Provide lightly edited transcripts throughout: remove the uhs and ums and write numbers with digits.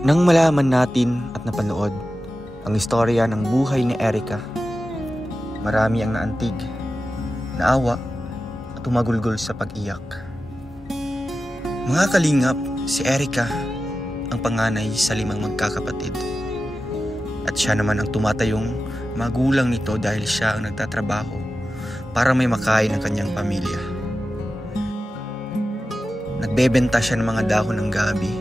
Nang malaman natin at napanood ang istorya ng buhay ni Erica, marami ang naantig, naawa at tumagulgol sa pag-iyak. Mga kalingap, si Erica ang panganay sa 5 magkakapatid. At siya naman ang tumatayong magulang nito dahil siya ang nagtatrabaho para may makain ng kanyang pamilya. Nagbebenta siya ng mga dahon ng gabi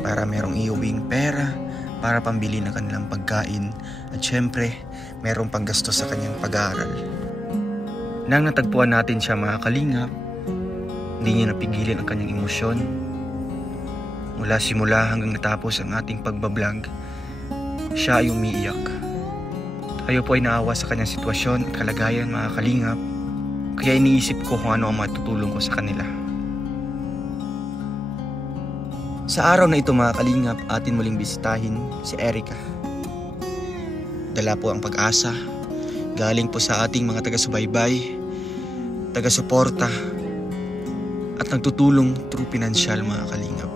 para merong iuwing pera para pambili ng kanilang pagkain at syempre merong panggastos sa kanyang pag-aaral. Nang natagpuan natin siya mga kalingap, hindi niya napigilan ang kanyang emosyon. Mula simula hanggang natapos ang ating pagbablog, siya ay umiiyak. Tayo po ay naawa sa kanyang sitwasyon at kalagayan mga kalingap, kaya iniisip ko kung ano ang matutulong ko sa kanila. Sa araw na ito mga kalingap, atin muling bisitahin si Erica. Dala po ang pag-asa, galing po sa ating mga taga-subaybay, taga-suporta, at nagtutulong through pinansyal mga kalingap.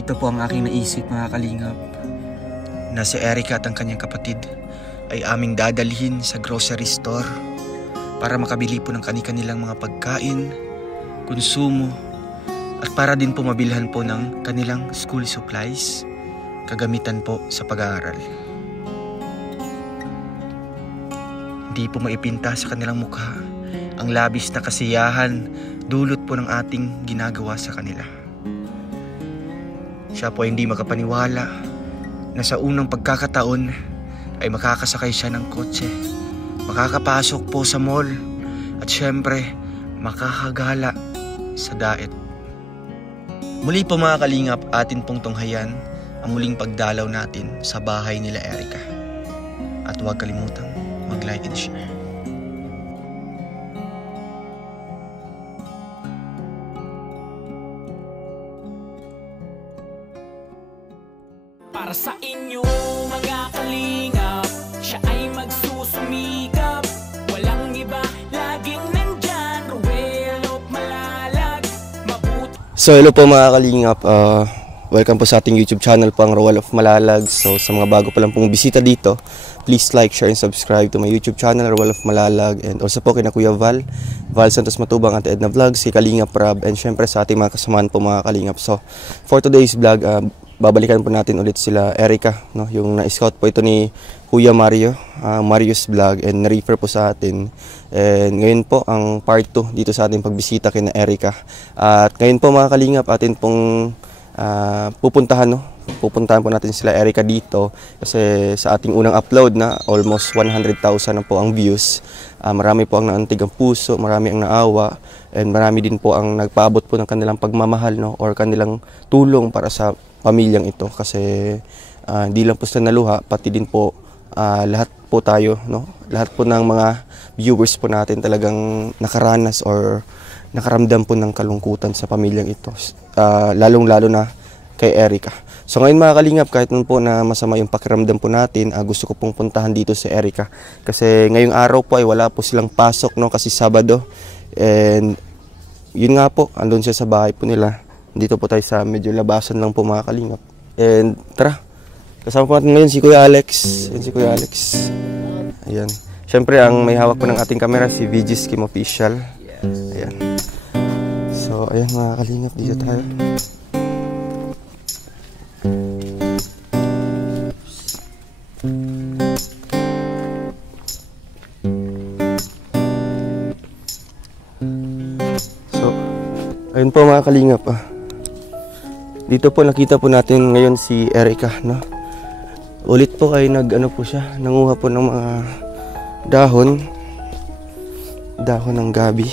Ito po ang aking naisip mga kalingap, na si Erica at ang kanyang kapatid ay aming dadalhin sa grocery store para makabili po ng kanilang mga pagkain, konsumo, at para din po mabilhan po ng kanilang school supplies, kagamitan po sa pag-aaral. Hindi po maipinta sa kanilang mukha ang labis na kasiyahan dulot po ng ating ginagawa sa kanila. Siya po ay hindi makapaniwala na sa unang pagkakataon ay makakasakay siya ng kotse, makakapasok po sa mall, at syempre makakagala sa daet. Muli po mga kalingap, atin pong tunghayan ang muling pagdalaw natin sa bahay nila Erica. At huwag kalimutang mag-like and share. Para sa inyo mga kalingap, siya ay magsusumikap. Walang iba, laging nandyan, Ruel of Malalag. So hello po mga kalingap, welcome po sa ating YouTube channel po, ang Ruel of Malalag. So sa mga bago pa lang pong bisita dito, please like, share, and subscribe to my YouTube channel, Ruel of Malalag. And also po kina Kuya Val Santos Matubang, Ate Edna Vlogs, si Kalingap Rab, and syempre sa ating mga kasamahan po mga kalingap. So for today's vlog, babalikan po natin ulit sila Erica, no? Yung na-scout po ito ni Kuya Mario, Marius Vlog, and na-refer po sa atin. And ngayon po ang part 2 dito sa ating pagbisita kina Erica. At ngayon po mga kalingap, atin pong pupuntahan po natin sila Erica dito kasi sa ating unang upload na almost 100,000 na po ang views. Marami po ang naantig ang puso, marami ang naawa, and marami din po ang nagpaabot po ng kanilang pagmamahal, no, or kanilang tulong para sa pamilyang ito kasi hindi lang po sila naluha, pati din po lahat po tayo, no, lahat po ng mga viewers po natin talagang nakaranas or nakaramdam po ng kalungkutan sa pamilyang ito, lalong-lalo na kay Erica. So ngayon mga kalingap, kahit nun po na masama yung pakiramdam po natin, gusto ko pong puntahan dito si Erica kasi ngayong araw po ay wala po silang pasok, no, kasi Sabado, and yun nga po, andun siya sa bahay po nila. Dito po tayo sa medyo labasan lang po mga kalingap. And tara, kasama po natin ngayon si Kuya Alex. Yan si Kuya Alex. Ayan. Siyempre ang may hawak po ng ating camera si VG's Kim Official. Ayan. So ayan mga kalingap, dito tayo. So ayun po mga kalingap, dito po nakita po natin ngayon si Erica, no? Ulit po ay nag-ano po siya, nanguha po ng mga dahon ng gabi.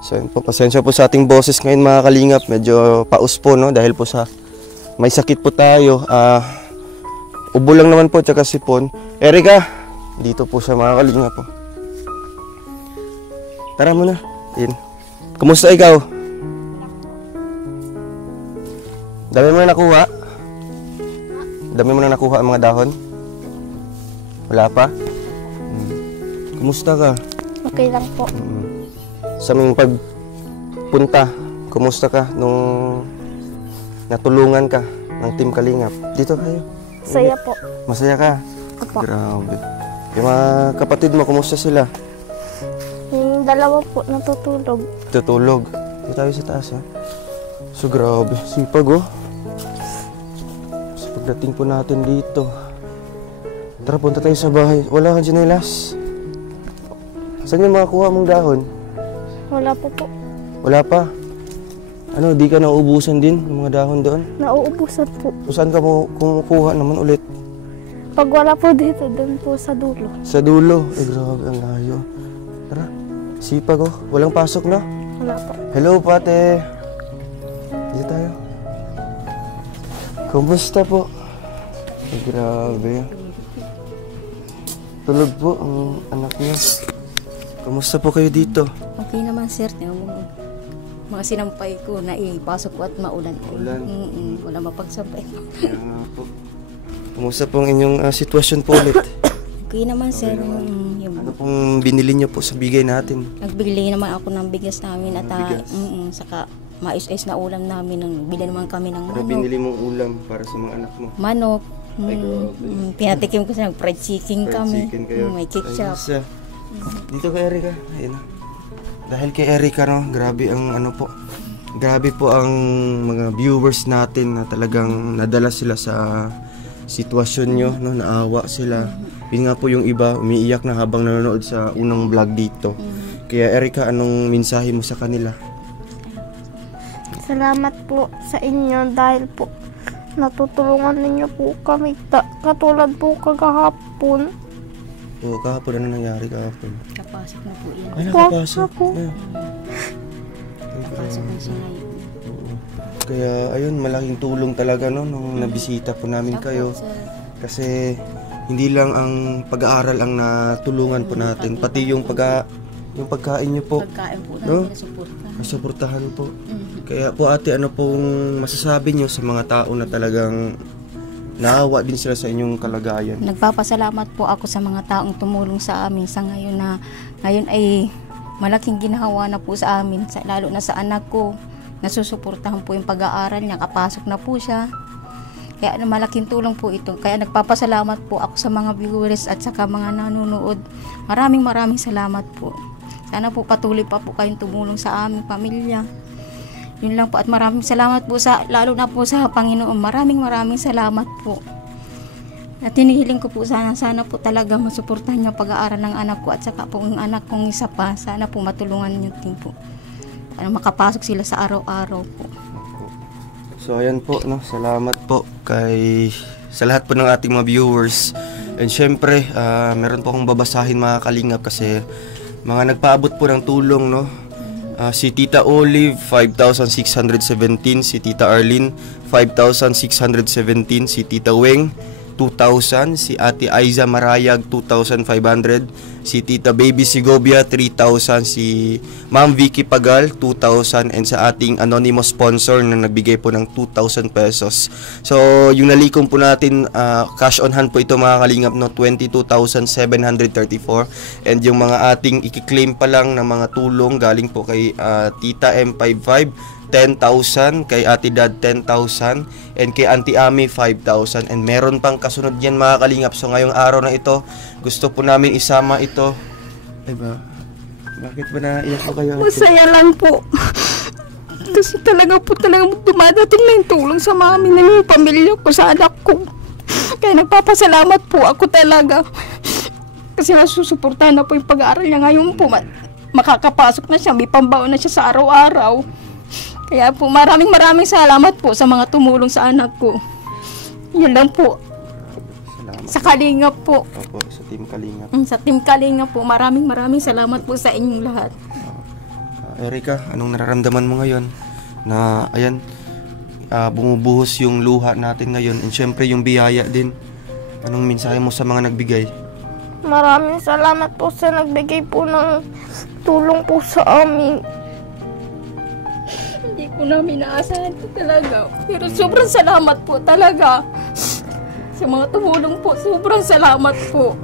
So yun po, pasensya po sa ating boses ngayon mga kalingap, medyo paus po, no, dahil po sa may sakit po tayo. Ubo lang naman po, tsaka sipon. Erica, dito po siya mga kalingap po. Tara muna. Yun. Kumusta ikaw? Dami mo na nakuha? Dami mo na nakuha ang mga dahon? Wala pa? Kumusta ka? Okay lang po. Sa aming pagpunta, kumusta ka nung natulungan ka ng Team Kalingap. Dito kayo. Saya po. Masaya ka? Opo. Grabe. Yung mga kapatid mo, kumusta sila? Yung dalawa po natutulog. Tutulog. Dito tayo sa taas, ha? So, grabe. Sipag, oh. So, pagdating po natin dito. Tara, punta tayo sa bahay. Wala kang tsinelas. Saan yung makakuha mong dahon? Wala po po. Wala pa. Ano, di ka nauubusan din ng mga dahon doon? Nauubusan po. So, saan ka mo kumukuha naman ulit? Pag wala po dito, doon po sa dulo. Sa dulo. Eh, grabe, ang layo. Tara, sipag, oh. Walang pasok na. Wala po. Hello, pate. Dito tayo. Kumusta po? Eh, grabe. Tulog po ang anak niyo. Kumusta po kayo dito? Okay naman, sir. Mga sinampay ko na ipasok ko at maulan. Ulan? Wala mapagsampay ko. Kaya nga po. Kumusta po ang inyong sitwasyon po ulit? Okay naman, sir. Ano pong binili niyo po sa bigay natin? Nagbili naman ako ng bigas namin at Bigas? saka mais-is na ulam namin. Bili naman kami ng Ano manok. binili mong ulam para sa mga anak mo? Manok. Ay, grabe. Pinatikim ko sa fried chicken Fried kami. chicken kayo. May ketchup. Ayos, ah. Dito kay Erika. Ayun. Dahil kay Erika, no, grabe ang ano po. Grabe po ang mga viewers natin na talagang nadala sila sa sitwasyon nyo, no, naawa sila. Yun nga po yung iba, umiiyak na habang nanonood sa unang vlog dito. Kaya Erika, anong mensahe mo sa kanila? Salamat po sa inyo dahil po natutulungan ninyo po kami. Katulad po kagahapon. O, kahapon, ano nangyari kahapon? Kapasok na po yan. Ay, nakapasok. Po. Yeah. Kapasok na siya ngayon. Kaya, ayun, malaking tulong talaga, no, nung nabisita po namin kayo. Sir. Kasi hindi lang ang pag-aaral ang natulungan po natin, pati yung pagkain niyo po, Pagkain po no? namin na suporta. Masuportahan po. Kaya po ate, ano pong masasabi niyo sa mga tao na talagang naawa din sila sa inyong kalagayan? Nagpapasalamat po ako sa mga taong tumulong sa amin sa ngayon na ngayon ay malaking ginhawa na po sa amin, lalo na sa anak ko. Nasusuportahan po yung pag-aaral niya, kapasok na po siya. Kaya malaking tulong po ito. Kaya nagpapasalamat po ako sa mga viewers at saka mga nanonood. Maraming salamat po. Sana po patuloy pa po kayong tumulong sa aming pamilya. Yun lang po at maraming salamat po lalo na po sa Panginoon. Maraming salamat po. At hinihiling ko po sana po talaga masuportahan niyo pag-aaral ng anak ko at saka po yung anak kong isa pa. Sana po matulungan niyo din po. Para makapasok sila sa araw-araw po. So ayan po, no, salamat po sa lahat po ng ating mga viewers. And syempre, meron po akong babasahin mga kalingap kasi mga nagpaabot po ng tulong, no. Si Tita Olive 5,617, si Tita Arlene 5,617, si Tita Weng 2,000, si Ate Aiza Marayag 2,500, si Tita Baby Sigobia 3,000, si Ma'am Vicky Pagal 2,000, and sa ating anonymous sponsor na nagbigay po ng 2,000 pesos. So yung nalikom po natin, cash on hand po ito mga kalingap, no, 22,734, and yung mga ating i-claim pa lang na mga tulong galing po kay Tita M55 10,000, kay Ate Dad 10,000, and kay Auntie Ami 5,000, and meron pang kasunod yan mga kalingap. So ngayong araw na ito, gusto po namin isama ito. Diba? Bakit ba naiyak po kayo? Masaya lang po. Kasi talagang dumadating na yung tulong sa mami ng pamilya ko, sa anak ko. Kaya nagpapasalamat po ako talaga. Kasi nasusuportahan na po yung pag-aaral niya. Ngayon po, makakapasok na siya, may pambaon na siya sa araw-araw. Kaya po maraming salamat po sa mga tumulong sa anak ko. Yun lang po. Salamat. Sa Kalingap po. Opo, sa Team Kalingap. Sa Team Kalingap po, maraming salamat po sa inyong lahat. Erika, anong nararamdaman mo ngayon? Na, ayan, bumubuhos yung luha natin ngayon. And syempre yung biyaya din. Anong mensahe mo sa mga nagbigay? Maraming salamat po sa nagbigay po ng tulong po sa amin. Hindi ko namin naasahan po talaga. Pero sobrang salamat po talaga. Sa mga tumulong po, sobrang salamat po.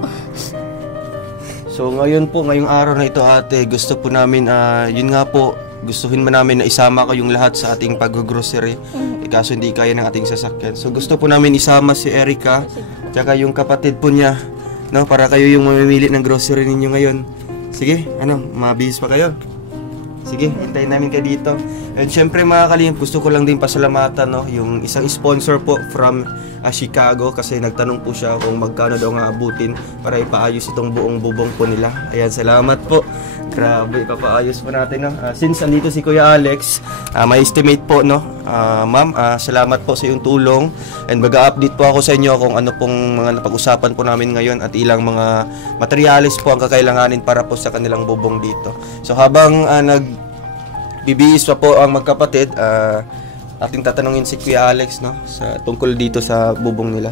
So ngayon po, ngayong araw na ito ate, gusto po namin, yun nga po, gustuhin man namin na isama kayong lahat sa ating pag-grocery. Kaso hindi kaya ng ating sasakyan. So gusto po namin isama si Erica tsaka yung kapatid po niya, no, para kayo yung mamimili ng grocery ninyo ngayon. Sige, mabihis pa kayo. Sige, hintayin namin kayo dito. And syempre mga kalingap, gusto ko lang din pasalamatan, no, yung isang sponsor po from Chicago, kasi nagtanong po siya kung magkano daw nga abutin para ipaayos itong buong bubong po nila. Ayan, salamat po. Grabe, ipapaayos po natin, no. Since andito si Kuya Alex, may estimate po, no. Ma'am, salamat po sa iyong tulong. And mag-update po ako sa inyo kung ano pong mga napag-usapan po namin ngayon at ilang mga materialis po ang kakailanganin para po sa kanilang bubong dito. So habang bibihis pa po ang magkapatid, ating tatanungin si Kuya Alex, no, sa tungkol dito sa bubong nila.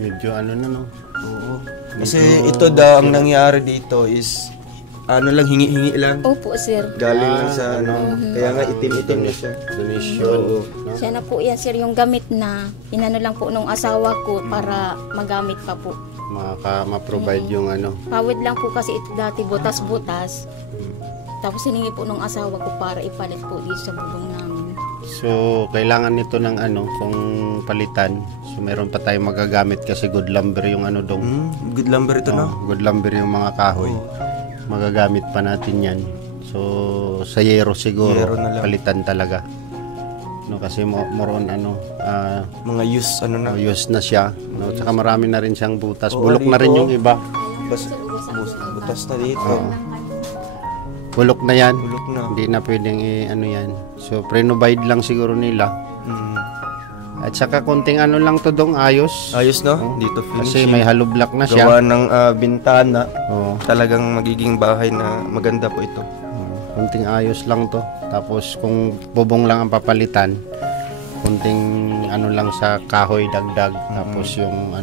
Medyo no. Oo. Kasi ito daw ang nangyari dito is lang, hingi-hingi lang. Opo, sir. Galing lang sa kaya nga itim-itim na siya. Donation. No? Siya na po yan, sir, yung gamit na inano lang po nung asawa ko para magamit pa po. Ma-provide yung Pawid lang po kasi ito dati, butas-butas. Tapos hiningi po nung asawa ko para ipalit po dito sa bubong namin. So, kailangan nito ng kung palitan. So, meron pa tayong magagamit kasi good lumber yung dong. Good lumber ito, no? Good lumber yung mga kahoy. Magagamit pa natin yan. So, sa yero siguro, Yero na lang. palitan talaga. No, kasi more on Mga use, use na siya. No? Tsaka marami na rin siyang butas. Oo, Bulok na rin dito. yung iba. Butas na dito. Bulok na yan. Bulok na. Hindi na pwedeng yan. So, pre-provide lang siguro nila. At saka konting lang to dong, ayos. Ayos, no? Dito Kasi finishing. may hollow block na siya. Gawa ng bintana. Oo. Talagang magiging bahay na maganda po ito. Konting ayos lang to. Tapos kung bubong lang ang papalitan, konting lang sa kahoy dagdag. Tapos yung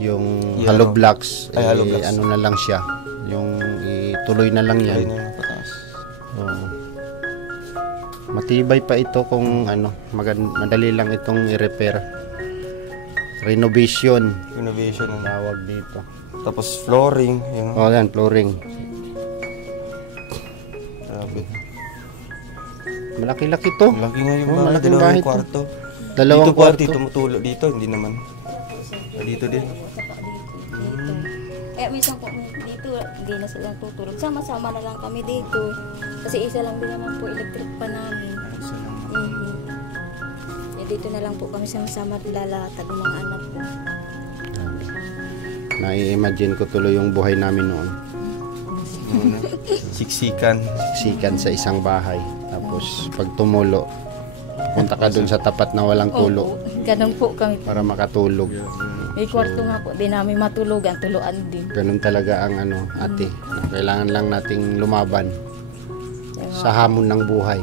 yung hollow blocks, Ay, hollow blocks. na lang siya. Yung ituloy na lang yan. Ayun na yung pataas. Oo. Matibay pa ito kung madali lang itong i-repair. Renovation Renovation ang tawag dito. Tapos flooring. Yung Yan, flooring. grabe. Malaki-laki to. Malaki nga yung Oo, bahay. malaking Dalawang bahay to. kwarto. Dalawang dito po, kwarto. tumutulo dito. Hindi naman. Dito din. Minsan po dito, hindi na sila tutulog. Sama-sama na lang kami dito. Kasi isa lang din naman po electric pa namin. Dito na lang po kami sama-sama lalatag ng mga anak ko. Nai-imagine ko tuloy yung buhay namin noon. Siksikan. Sikan sa isang bahay. Tapos pag tumulo, punta ka dun sa tapat na walang kulo Opo, ganun po kami. para makatulog. May kwarto nga po, di namin matulugan, tuluan din. Ganun talaga ang ate. Kailangan lang nating lumaban sa hamon ng buhay.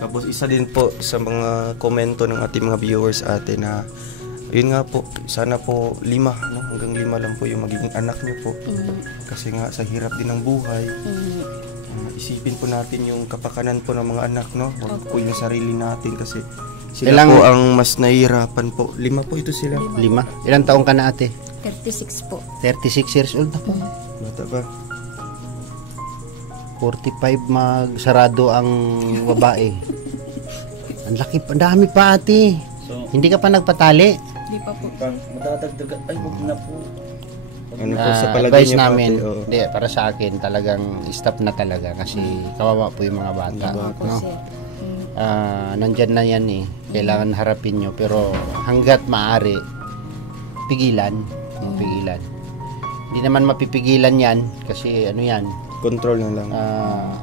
Tapos isa din po sa mga komento ng ating mga viewers ate na yun nga po, sana po 5, no? Hanggang 5 lang po yung magiging anak niyo po. Kasi nga sa hirap din ng buhay. Isipin po natin yung kapakanan po ng mga anak, no? Huwag po yung sarili natin kasi sila po ang mas nahihirapan po. 5 po ito sila. 5. Ilang taong ka na ate? 36 po. 36 years old na po. Bata ba? 45 magsarado ang babae. Ang laki pa, dami pa ate. Hindi ka pa nagpatali? Di pa po. Madadagdagan. Ay, huwag na po. Ano po sa palagay Advice niyo po, namin, ate? Oo. hindi, para sa akin talagang stop na talaga kasi kawawa po yung mga bata. Opo, No? sir. Nandyan na yan eh. Kailangan harapin nyo. Pero hanggat maaari, pigilan. Pigilan. Hindi naman mapipigilan yan kasi yan, Control na lang.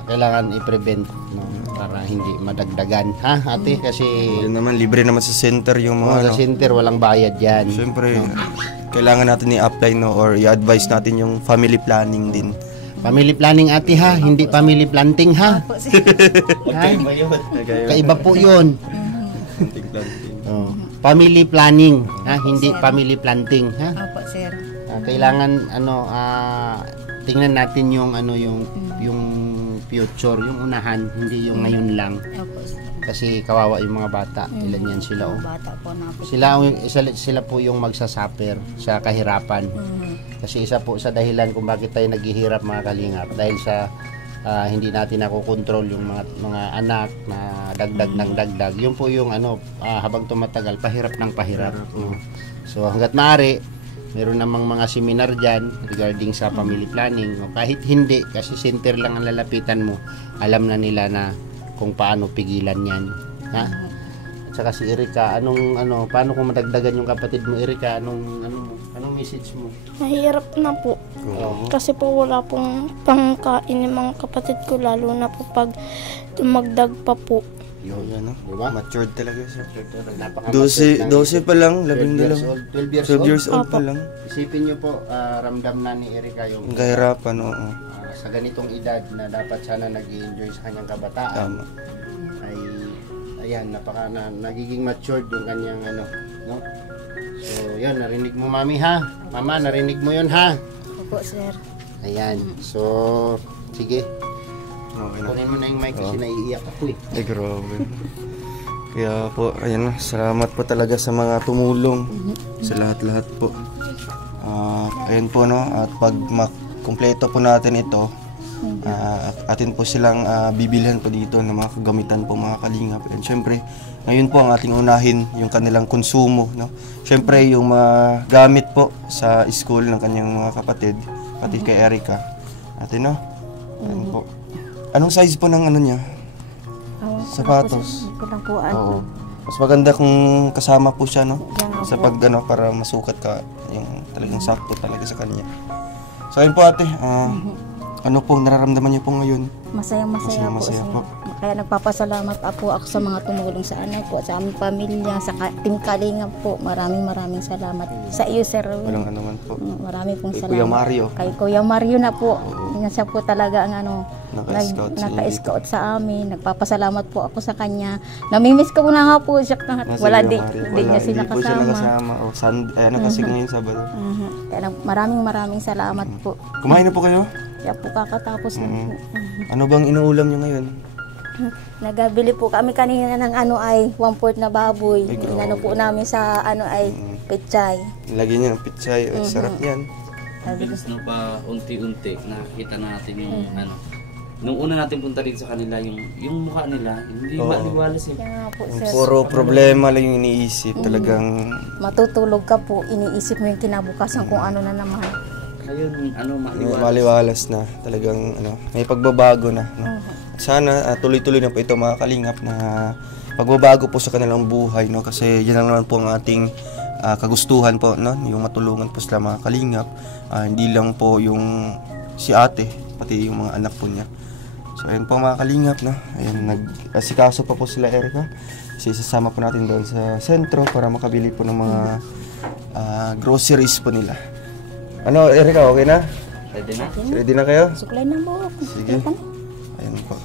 kailangan i-prevent, no? Para hindi madagdagan. Ha ate? Kasi Yun naman, libre naman sa center yung mga sa center walang bayad yan. Siyempre, kailangan natin i-apply, no, or i-advise natin yung family planning din. Family planning ate ha, hindi family planting ha. Opo, sir. Ha? Kaiba po yun. Oh. Family planning ha, hindi family planting ha. Opo, sir. Kailangan tingnan natin yung yung future, yung unahan, hindi yung ngayon lang. Opo, sir. Kasi kawawa yung mga bata, ilan yan sila oh. Bata po na po. Sila po yung magsasuffer sa kahirapan. Kasi isa po sa dahilan kung bakit tayo naghihirap mga kalingap, dahil sa hindi natin nakokontrol yung mga anak na dagdag ng dagdag. Yun po yung habang tumatagal, pahirap ng pahirap. So hanggat maaari, meron namang mga seminar dyan regarding sa family planning. O kahit hindi, kasi center lang ang lalapitan mo, alam na nila na kung paano pigilan yan. Ha? At saka si Erika, paano kung madagdagan yung kapatid mo, Erika, anong message mo? Mahirap na po. Kasi po wala pong pangkain ng mga kapatid ko, lalo na po pag dumagdag pa po. Yan, Diba? matured talaga siya. 12 12 pa lang, 12 years old pa lang. Isipin nyo po, ramdam na ni Erika yung Kahirapan, oo. sa ganitong edad na dapat sana nag-i-enjoy sa kanyang kabataan. Tama. Ay ayan, nagiging matured yung kanyang no? So, yun, narinig mo mami ha? Mama, narinig mo yun ha? Opo, sir. Ayan, so, sige. Okay na. Kunin mo na yung mic kasi naiiyak ako eh. Ay, grabe. Kaya po, ayan, salamat po talaga sa mga tumulong. Sa lahat-lahat po. Ayan po, no? At pag kumpleto po natin ito, atin po silang bibilhan po dito ng mga kagamitan po mga kalingap. And syempre, ngayon po ang ating unahin yung kanilang konsumo, no? Syempre, yung mga gamit po sa school ng kanyang mga kapatid, pati kay Erika. Atin, no? Ayan po. Anong size po ng niya? Sapatos. Oo. Mas maganda kung kasama po siya, no? Sa pag para masukat ka yung talagang sakto talaga sa kanya. So ayun po ate, ano po nararamdaman niyo po ngayon? Masayang-masaya po. Kaya nagpapasalamat po ako sa mga tumulong sa anak ko, sa aming pamilya, sa Team Kalingap po. Maraming salamat. Sa iyo, sir. Walang anuman po. Maraming pong Kay salamat. Kuya Mario. Kay Kuya Mario na po. Siya po talaga ang naka-scout sa amin. Nagpapasalamat po ako sa kanya. Namimiss ko na nga po siya. Wala di niya sila kasama. O kasi ngayon Sabado. Kaya maraming salamat po. Kumain na po kayo? Kaya po kakatapos na po. Ano bang inuulam niyo ngayon? Nagabili po kami kanina ng ay 1/4 na baboy. Inano po namin sa ay pechay. Lagyan niyo ng pechay. Sarap yan. Bilis na pa unti-unti nakita natin yung nung una natin punta rin sa kanila yung mukha nila hindi maliwalas eh. Kaya po, sir. Puro problema lang yung iniisip. Talagang matutulog ka po, iniisip mo yung kinabukasan kung ano na naman. Ngayon maliwalas na. Talagang may pagbabago na. No? Sana tuloy-tuloy na po ito mga kalingap na pagbabago po sa kanilang buhay, no? Kasi yan lang naman po ang ating kagustuhan po, no? Yung matulungan po sila mga kalingap, hindi lang po yung si ate, pati yung mga anak po niya. So ayun po mga kalingap, no? Ayun, nag-asikaso pa po sila Erika kasi isasama po natin doon sa sentro para makabili po ng mga groceries po nila. Ano Erika, okay na? Ready na kayo? Suklay na mo. Sige. Ayun po.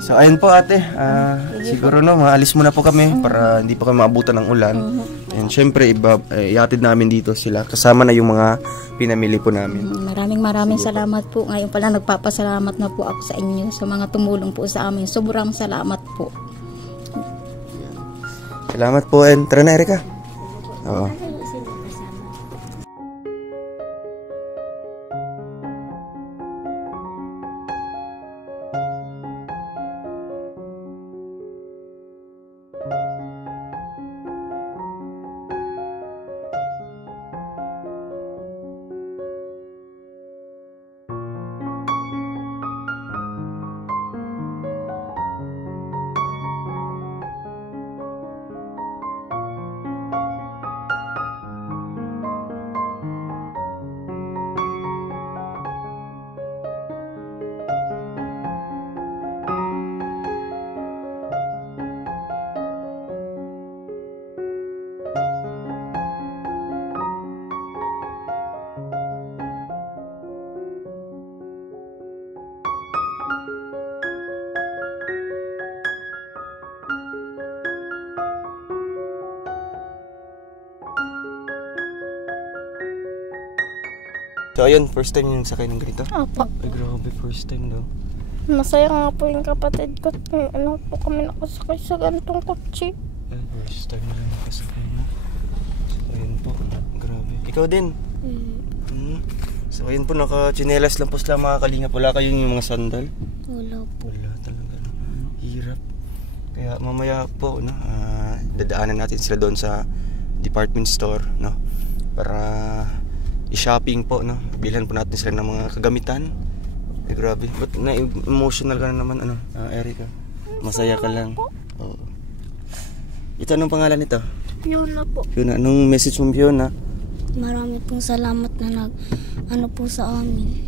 So ayun po ate, siguro maalis muna po kami para hindi po kami maabutan ng ulan. And syempre ihatid namin dito sila kasama na yung mga pinamili po namin. Maraming salamat po. Ngayon pala nagpapasalamat na po ako sa inyo sa mga tumulong po sa amin. Sobrang salamat po. Salamat po and tara na Erika. Oo. So ayun, first time yung sakay ng ganito? Opo. Ay grabe, first time daw. Masaya nga po yung kapatid ko. Po kami nakasakay sa ganitong kotse. Ay, first time na rin nakasakay mo. So ayun po, grabe. Ikaw din? So ayun po, naka-chinelas lang po sila mga kalingap. Wala kayong yung mga sandal? Wala po. Wala talaga. Hirap. Kaya mamaya po, no, dadaanan natin sila doon sa department store, no, para i-shopping po, no. Bilhan po natin sila ng mga kagamitan. Grabe. Ba't na-emotional ka na naman, Erica? Masaya ka lang. Oo. Ito, anong pangalan nito? Fiona po. Fiona, anong message mo, Fiona? Marami pong salamat na po sa amin.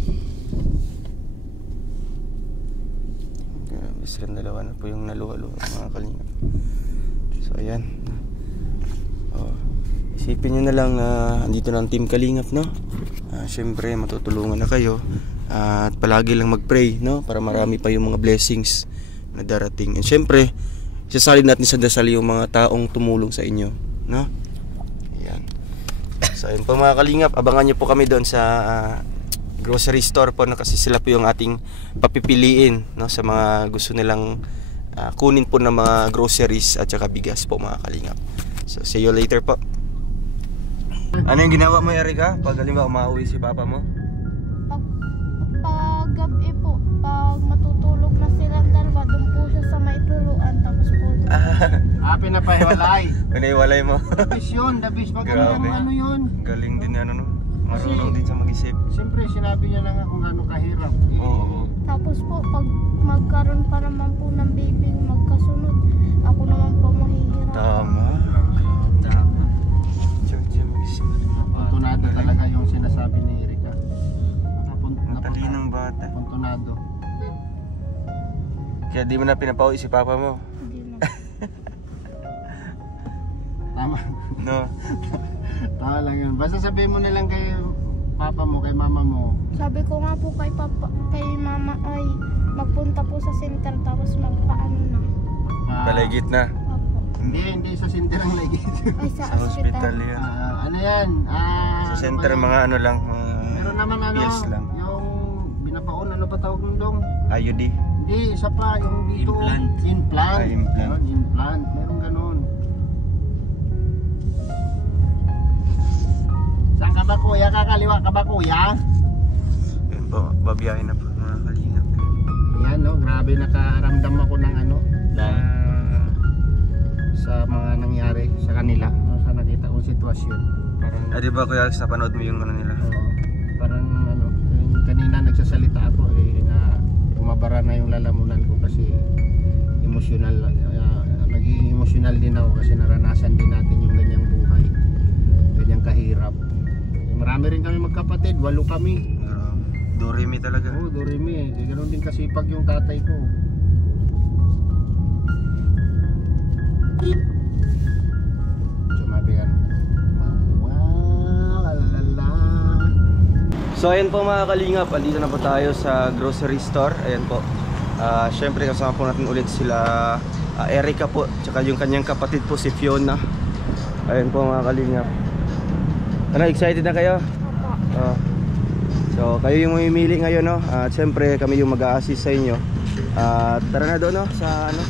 Grabe, silang dalawa na po yung naluha-luha mga kalingap. So ayan. Isipin nyo na lang na andito na ang Team Kalingap, no? Siyempre matutulungan na kayo. At palagi lang mag-pray, no? Para marami pa yung mga blessings na darating. And siyempre, isasalin natin sa dasal yung mga taong tumulong sa inyo, no? Ayan. So ayun po mga kalingap, abangan nyo po kami doon sa grocery store po, no? Kasi sila po yung ating papipiliin, no? Sa mga gusto nilang kunin po ng mga groceries at saka bigas po mga kalingap. So see you later po. Ano yung ginawa mo, Erica? Pag halimbawa umauwi si papa mo? Pag gabi po, pag matutulog na silang dalawa, doon po siya sa maituluan, tapos po Pinapahiwalay. Pinaiwalay mo. Dabis yun, dabis. Grabe. Ano yun? Galing din no? Marunong din sa mag-isip. Siyempre sinabi niya lang kung ano kahirap. Oo. Tapos po, pag magkaroon pa naman po ng baby magkasunod, ako naman po mahihirap. Tama. Siya mag-isip. Puntunado talaga yung sinasabi ni Erica. Matalinang bata. Puntunado. Kaya di mo na pinapauwi si papa mo? Hindi na. Tama. No. Tama lang yun. Basta sabihin mo na lang kay papa mo, kay mama mo. Sabi ko nga po kay mama ay magpunta po sa center tapos magpaano na. Paligid na. Opo. Hindi sa center ang legit. Ay Sa sa hospital ospital. yan. Ano yan? Sa center mga ano lang. Meron naman pills lang. yung binabaon, ano ba tawag ng dong? IUD. Hindi, isa pa, yung dito. Implant. Implant. Implant. Meron, implant. Meron ganun. Saan ka ba kuya? Kakaliwa ka ba kuya? Yun po, babiyahin na po mga kalingap. Yan no, grabe nakaramdam ako ng ano. Sa mga nangyari sa kanila. Sa nakita kong sitwasyon. Parang, Di ba Kuya Alex, napanood mo yung ano nila? parang ano, yung kanina nagsasalita ako na bumabara na yung lalamunan ko kasi emotional, naging emotional din ako kasi naranasan din natin yung ganyang buhay, ganyang kahirap. Marami rin kami magkapatid, 8 kami. Doremi talaga. Oo, Doremi. Ganoon din kasipag yung tatay ko. Sumabihan. So ayan po mga kalingap, andito na po tayo sa grocery store. Ayan po. Syempre kasama po natin ulit sila Erica po, tsaka yung kanyang kapatid po si Fiona. Ayan po mga kalingap. Ano, excited na kayo? So kayo yung mamimili ngayon, no? At syempre kami yung mag-a-assist sa inyo. Tara na doon, no? Sa ano?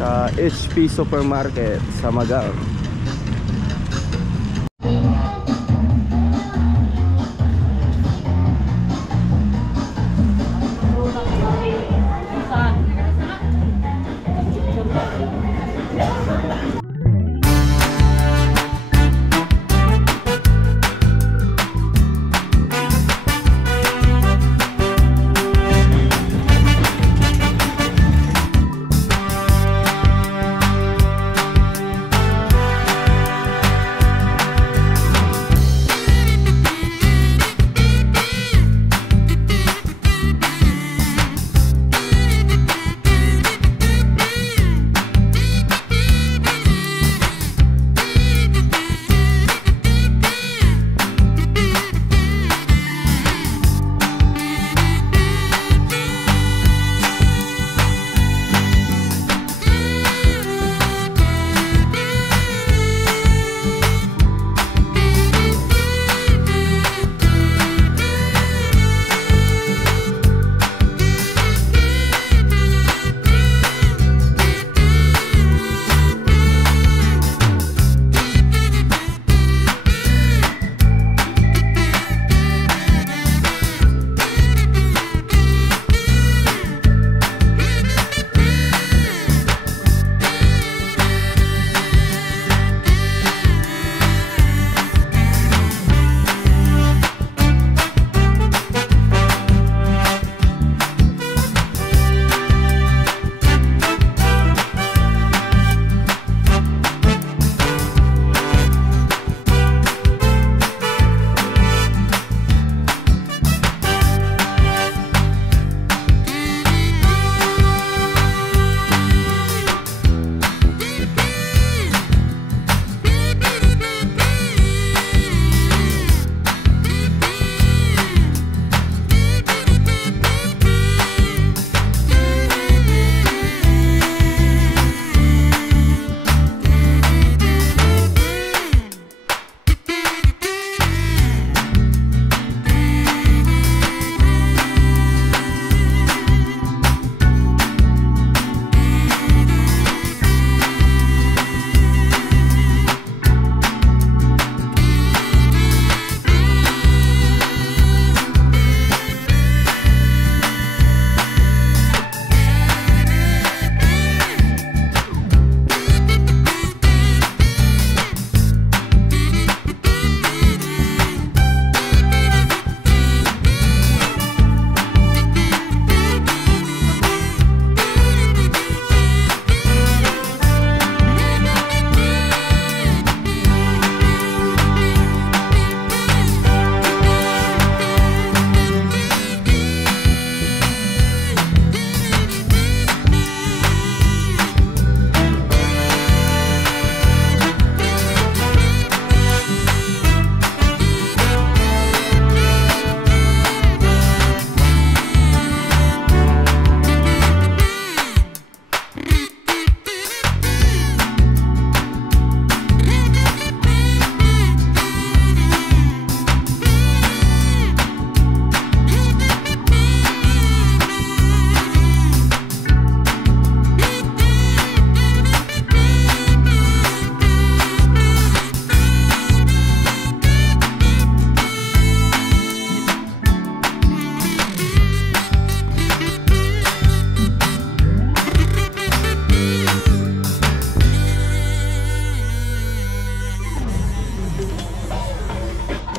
Sa HP Supermarket sa Magaon.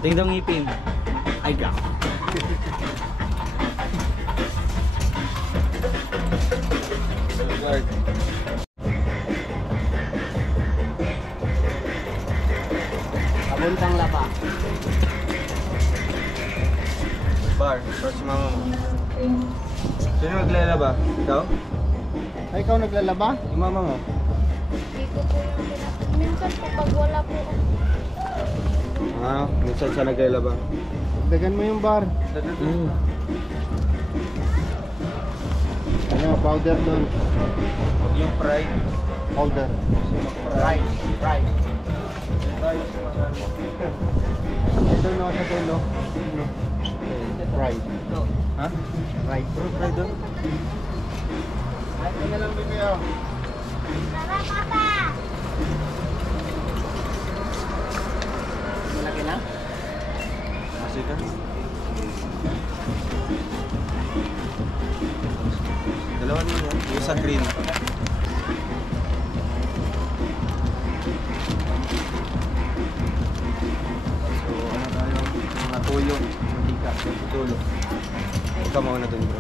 Tingin daw ngipin. Ay, gak. Pabuntang laba. Bar si mama mo. Sino naglalaba? Ikaw? Ay, ikaw naglalaba? Yung mama mo? Hindi ko po yung minsan po pag wala po ako. Minsan siya naglalaba. Dagan mo yung bar. Ano, powder doon. Yung pride. Powder. Pride. Ito na sa dulo. Pride. Ha? Pride. Pride doon? Ay, na lang din kayo. Malaki na? Masih kan? Dalawa na yan. Yung sa green. So, ano tayo? Mga tuyo. Mantika. Tulo. Ikaw muna dun, bro.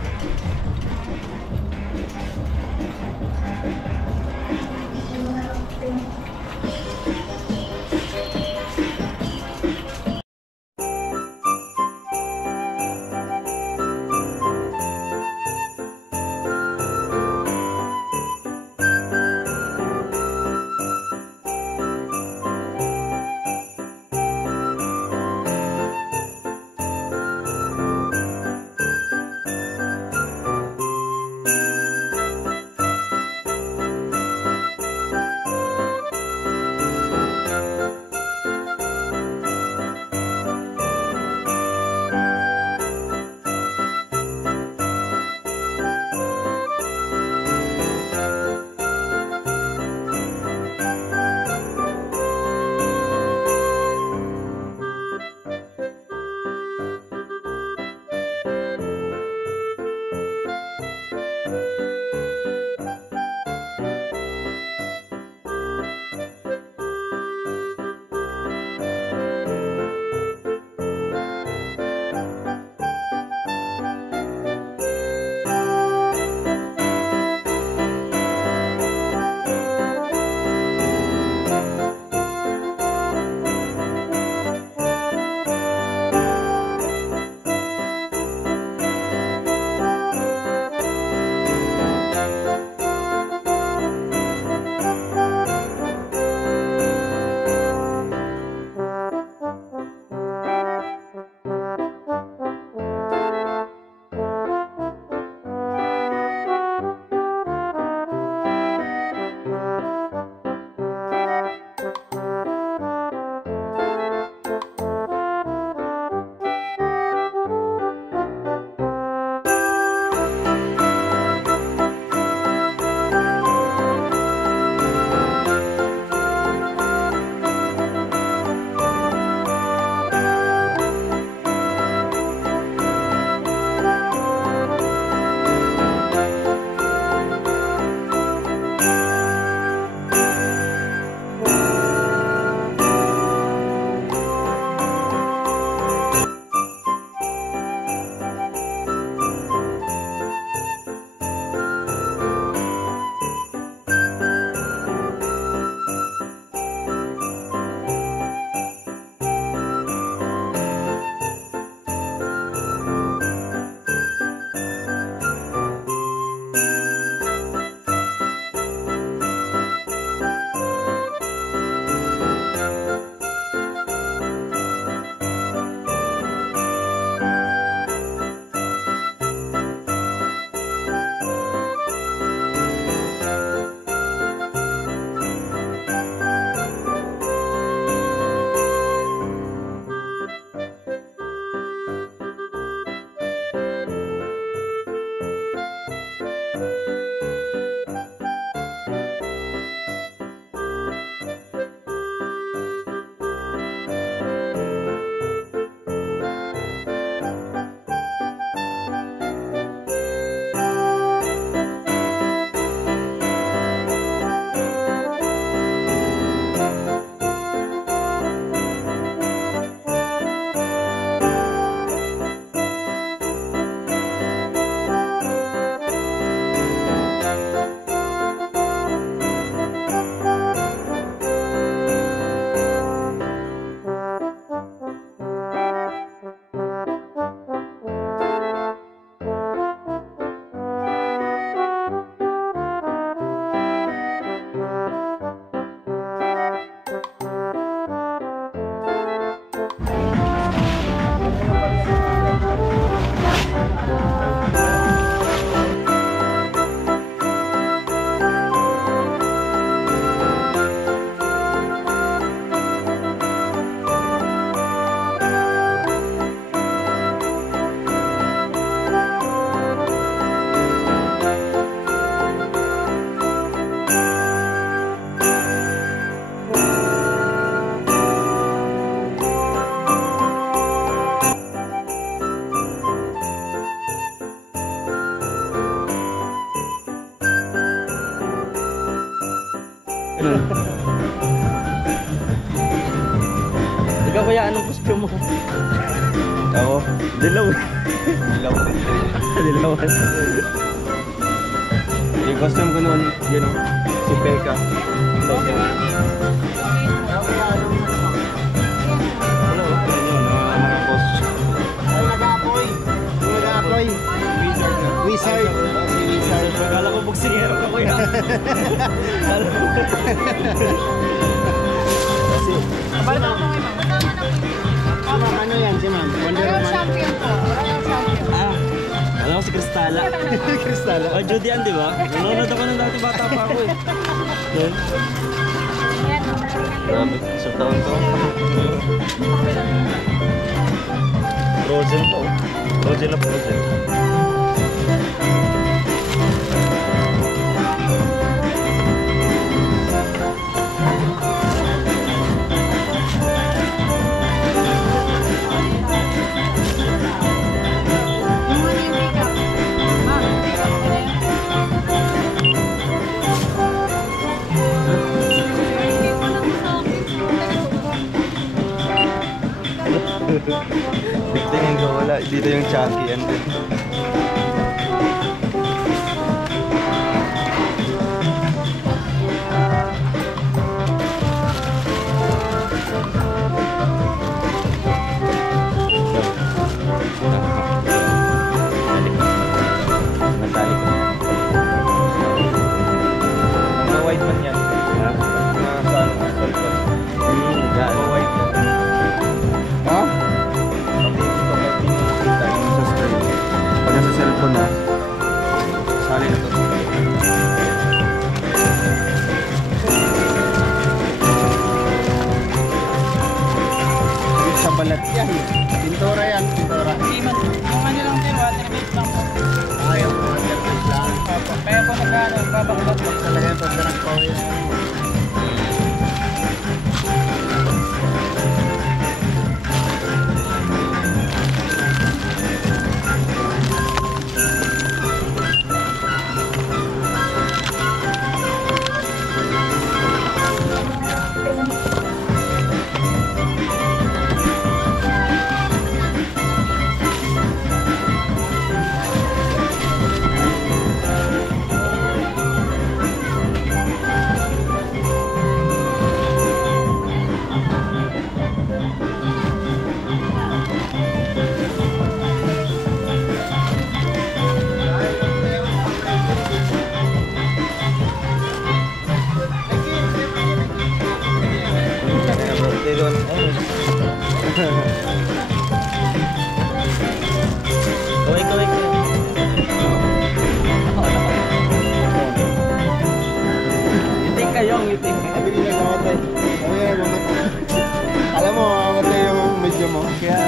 Ikaw kuya, anong costume mo? Ako, dilaw. Dilaw. Dilaw. Yung costume ko noon, yun o, si Peka. Wizard. Si Wizard. Akala ko boksingero ka kuya. Ano yan si ma'am? Wonder Woman. Champion po. Ah, alam ko si Cristala. Cristala. Oh, Judy yan, di ba? Nanonood ako ng dati bata pa ako eh. Yun. Grabe, sa taon ko. Frozen po. Frozen na frozen. Tingin ko wala, dito yung Chucky and then white man yan. Nasa cellphone. White yan. Ha? Sa screen. Pag nasa cellphone na, sali na to. Sa balat yan. Pintura yan. Pintura. Kung ano lang din, waterproof lang po. Ayaw ko waterproof lang. Kaya po nagbabakulat po. Talaga yung pag nagpawin. Alam mo, mamatay yung medyo mo. Kaya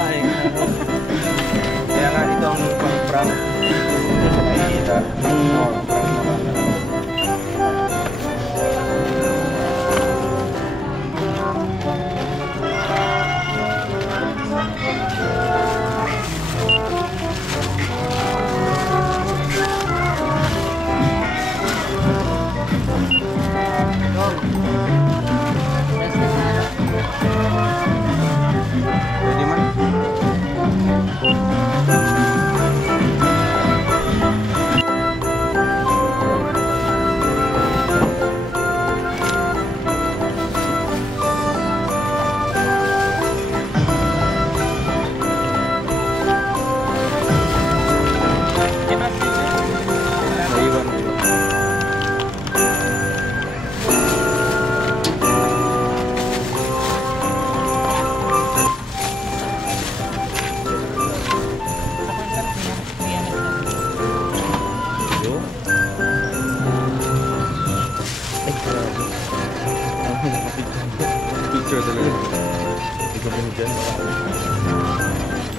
nga, ito ang pang-prank. Ito sa nakikita. Pwede man. Naiwan. Picture talaga. Hindi ko binigyan.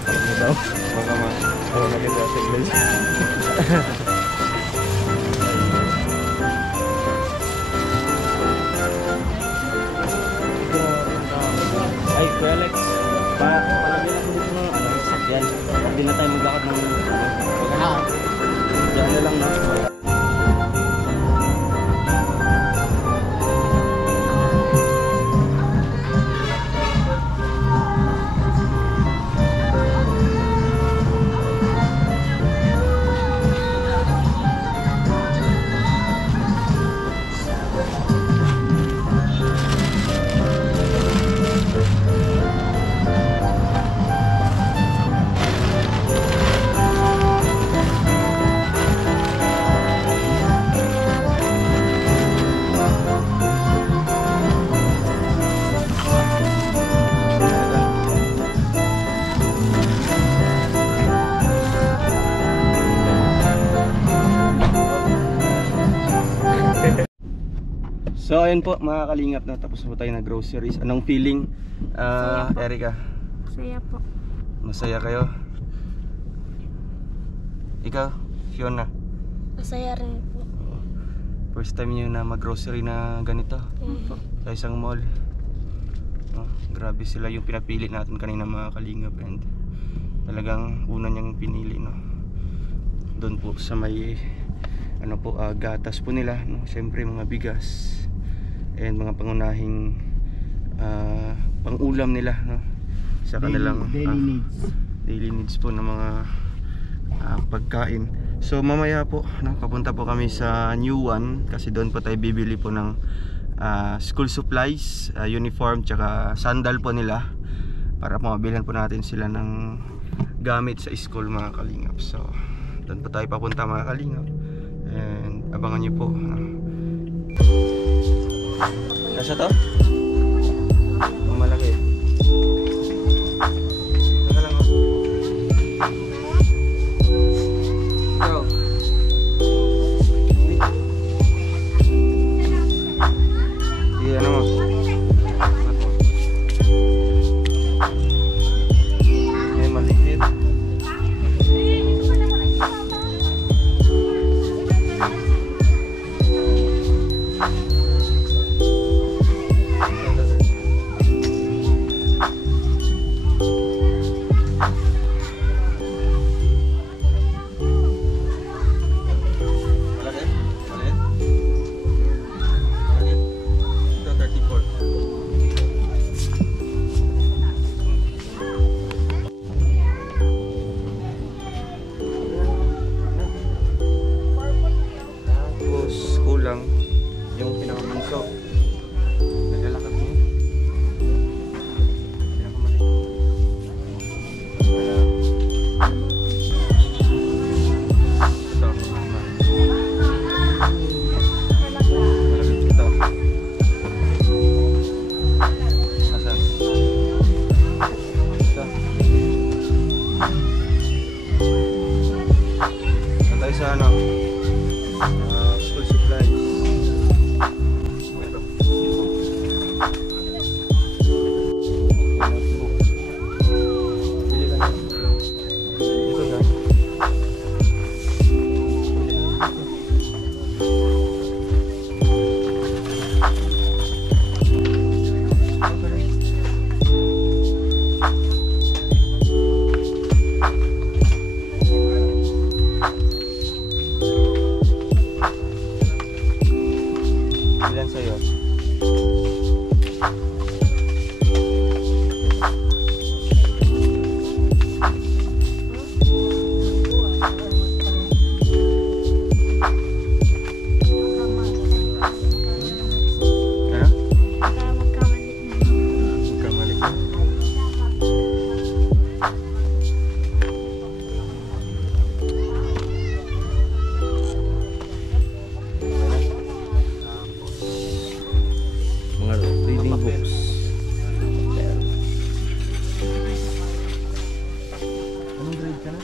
Ano daw? Baka maganda signal. Ay, Kuya Alex, palagyan ako dito ng sakyan. Hindi na tayo maglakad ng diyan na lang na. So ayun po mga kalingap, na tapos po tayo na groceries. Anong feeling, Erica? Masaya po. Masaya kayo? Ikaw, Fiona? Masaya rin po. First time nyo na mag-grocery na ganito sa isang mall. Grabe sila yung pinapili natin kanina mga kalingap, and talagang una niyang pinili, no? Doon po sa may ano po, gatas po nila, no? Siyempre mga bigas and mga pangunahing pang-ulam nila, no? Sa kanilang daily needs po ng mga pagkain. So mamaya po, no, papunta po kami sa New One kasi doon po tayo bibili po ng school supplies, uniform, tsaka sandal po nila para mabilhan po natin sila ng gamit sa school mga kalingap. So doon po tayo papunta mga kalingap, and abangan nyo po. Kasya to? Ang malaki. Teka lang ako. Go. Ano mo? Ay, maliit. Yung pinakamunso naglalakad mo ito. Asan? Ito. Saan tayo sa ano? School supplies. Ilan sa'yo? Magkamali ka. Mga reading books. Anong grade ka na?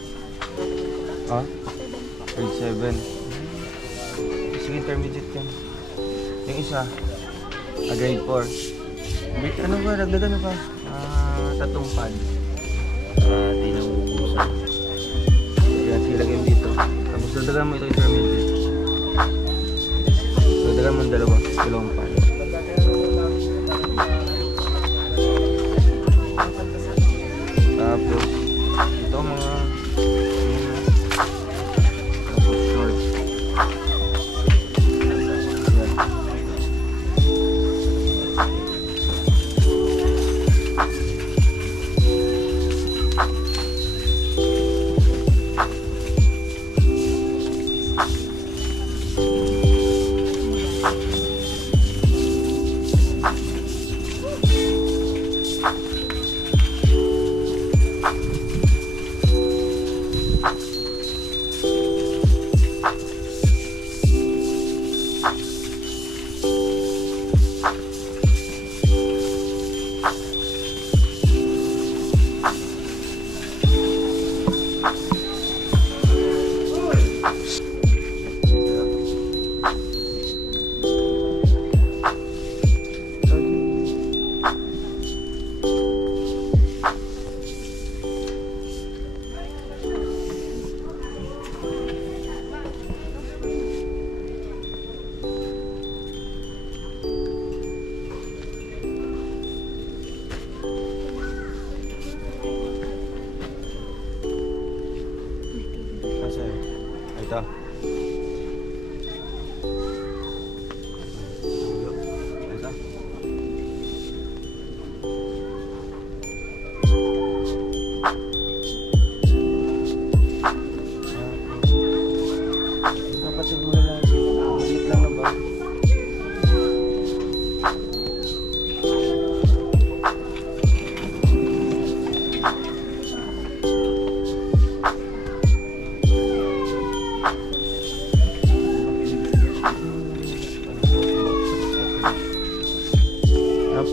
Grade 7. Sige, intermediate ka. Yung isa, grade 4. Ano ba, dagdagan mo pa? Tatong pad. Di na uubusan. Yan, silagyan dito. Tapos dagdagan mo ito intermediate. Dagdagan mo dalawang pad. Tapos ito mga tapos shorts.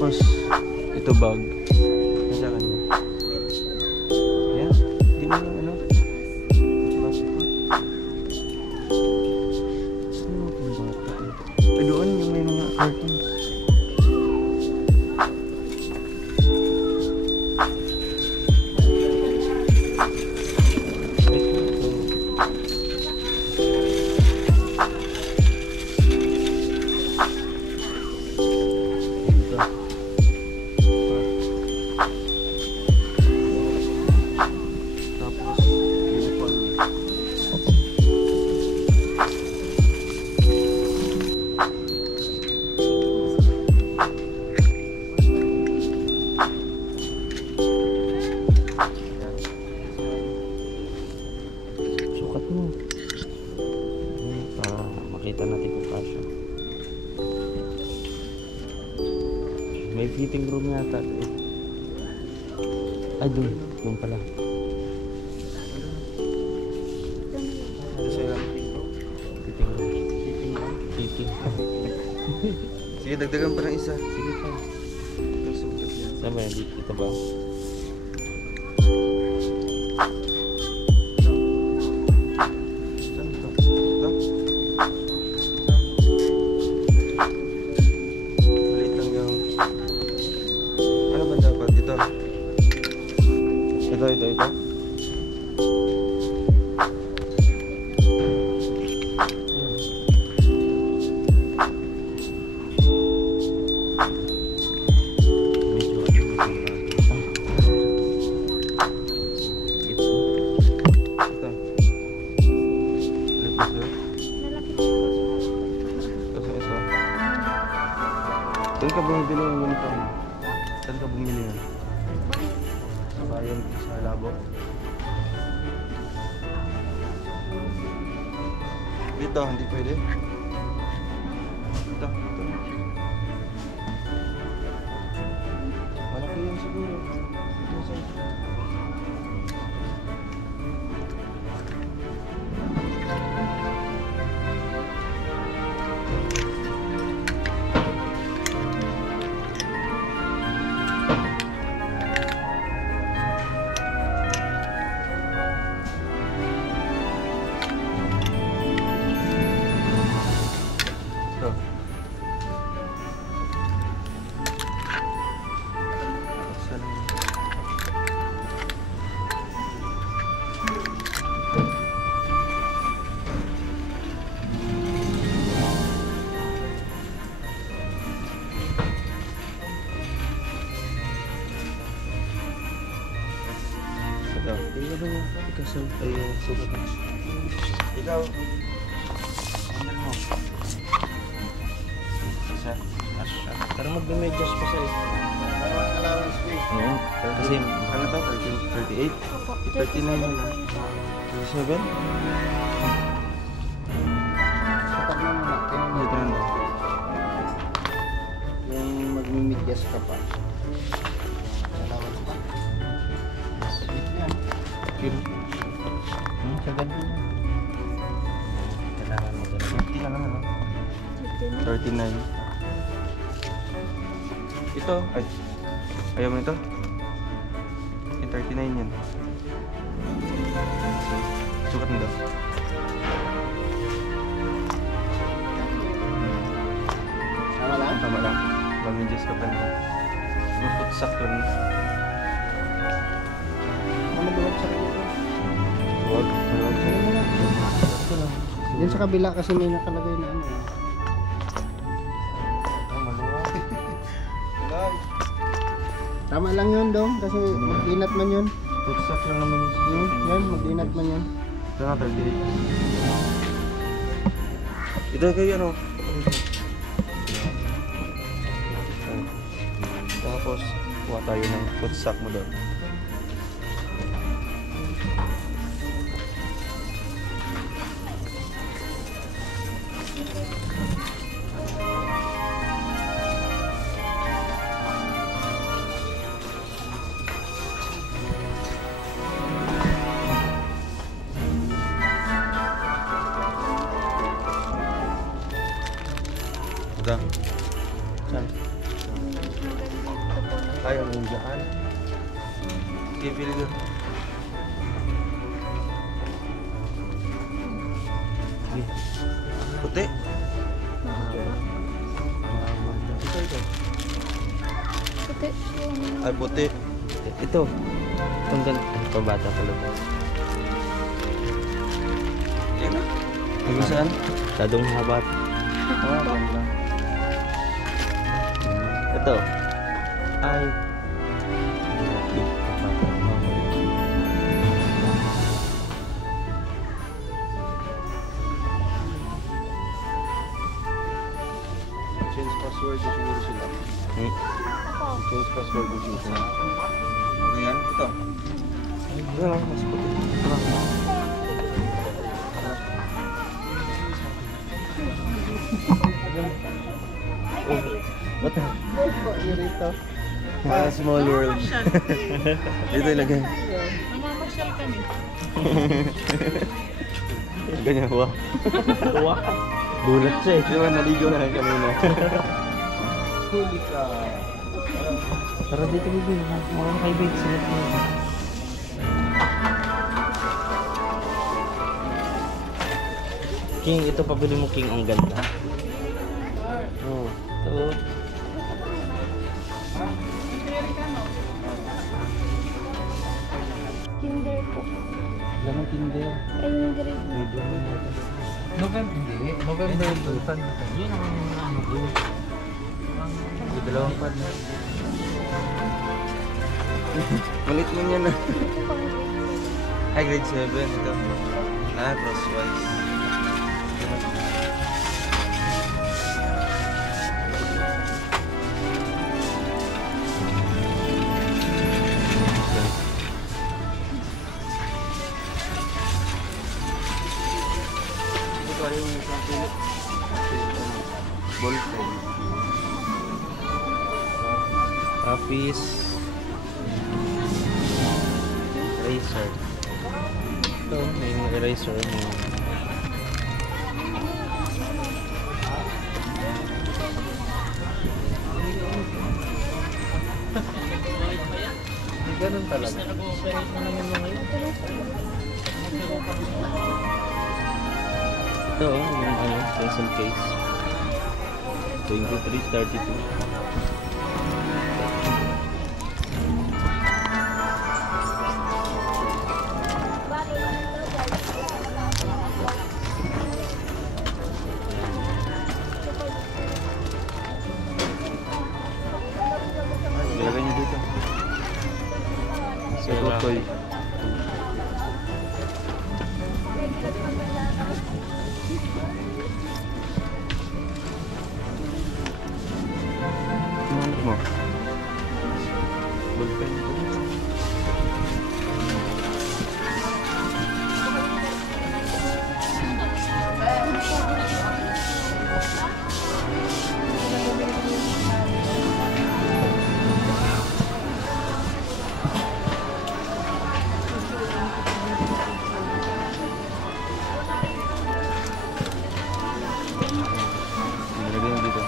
Tapos, ito bag. Nasa kanya. Ayan. Hindi mo yung ano. Ay, doon yung may mga curtain. Makita natin kung kasya. May fitting room yata. Ay, doon pala. Fitting room. Fitting. Sige, dagdagan pa ng isa. Sige pa. Saan ba yan? Dito ba? Ito. Saan ka bumili ng ganito? Saan ka bumili yan? Sa bayan, sa Labo. Dito, hindi pwede. Dito. Malaki yan siguro. Dito sa Ikaw ba yung ikasal? Ay, sukat na. Ikaw. Andal mo. Isa. Parang mag-medyas pa sa'yo. Parang allowance fee. Oo. Kasi, ano to? 38? 39 na lang. 37? Sapat mo muna. Ito na. Yung magmimidyas ka pa. Allowance pa. Sagad mo na. Kailangan mo dyan. 50 na lang, ano? 39. Ito. Ay. Ayaw mo ito? Yung 39 yan. Sukat mo daw. Tama lang? Tama lang. Mag-adjust ka pa na. Magputsak yun. Ano ba sa kanya? Huwag. Yan sa kabila kasi may nakalagay na ano. Tama lang yun dong kasi mag-inat man yun. Putsak lang naman. Yan, mag-inat man yun. Ito na, 38. Ito kayo ano? Tapos, kuha tayo ng putsak mo doon. Ito. Saan? Ayaw mo dyan. Okay, pili ko. Puti. Ito. Puti. Ay, puti. Ito. Itong ganito. Pabata pala po. Yan na. Hanggang saan? Tadong habat. Ganda. Ito. Ay. Change password ko siguro sila. Change password ko siguro sila. Okay yan? Ito. Ito lang. Mas puti. What the? Dito. Small world. Dito ilagay. Namamasyal kami. Ganyan, wah. Wah. Bulat siya eh. Di ba naligo na kami na? Huli ka. Tara dito, baby. Mga kaibigan sila. King, ito pabili mo King, ang ganda. Oh, ito. Kinder po. Lamang Tinder. Ay, yung grade. November, hindi. November 2. Yun ang ano ko. Ang dalawang pad na. Malit mo yan na. Pang grade Ay, grade 7. Ito. Crosswise. Ito ay yung isang pilit. Ball pen. Office. Eraser. Ito, may mga eraser mo. Ganun talaga. Nag-ooperate na naman mga yun. Ito, yung ano, pencil case. 2332. Ilagay niyo dito. Sa tutoy. Ano mo? Ballpen ko. Ilagay niyo dito.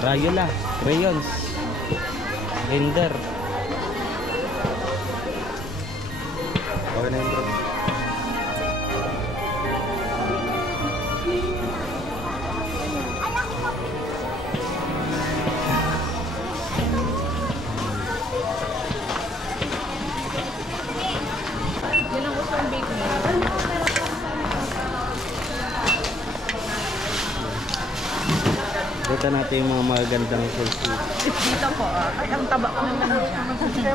Crayola, crayons, render. Okay na yun, bro. Yun ang gusto ng bake mo. Ito natin yung mga magagandang selfie. Dito po, ay ang taba ko naman siya.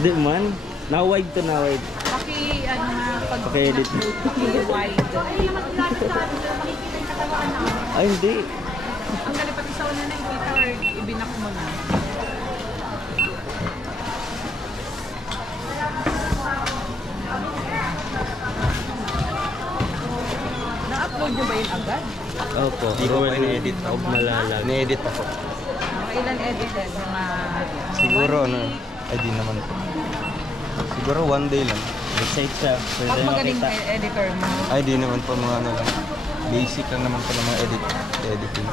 Di man, na-wide to na-wide. Ano na, pag Paki-edit. paki-wide. Ay, hindi. Ang galing pati sa una na ikita or ibinak mo na. Na-upload nyo ba yun agad? Opo, Hindi ko pa in-edit. Malalag. Na-edit ako. Mga ilan edited? Mga Siguro, ano, Ay, di naman po. Siguro one day lang. Excited siya. Pwede makita. editor mo. Ay, di naman po mga ano lang. Basic lang naman po ng mga editing.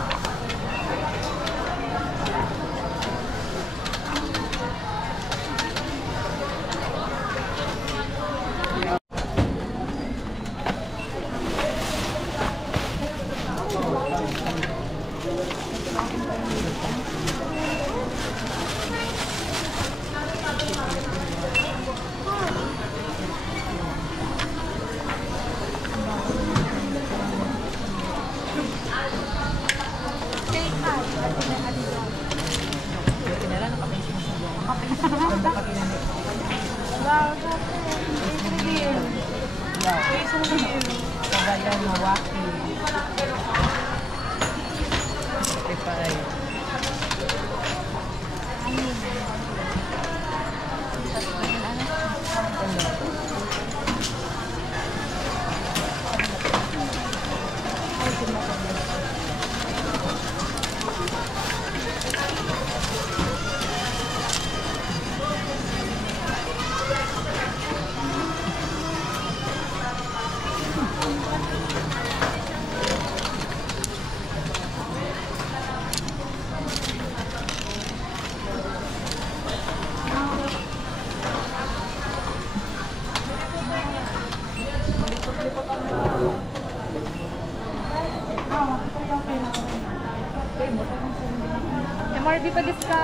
MRB pa ka.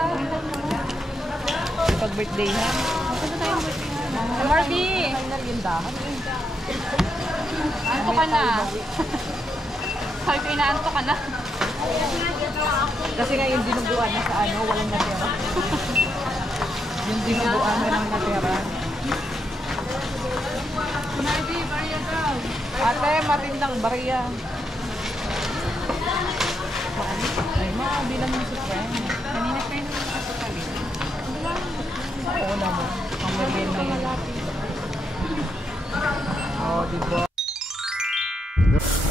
Pag-birthday ha. MRB! Anto ka na. Sabi ko inaanto ka na. Kasi nga yung dinuguan na sa ano, walang natira. Yung dinuguan na lang natira. MRB, bariya daw. Ate, matindang bariya. Ay, bilang mo sa friend. Kanina kayo naman sa kalit. Oo naman. Ang mabin na yun. Oo, diba?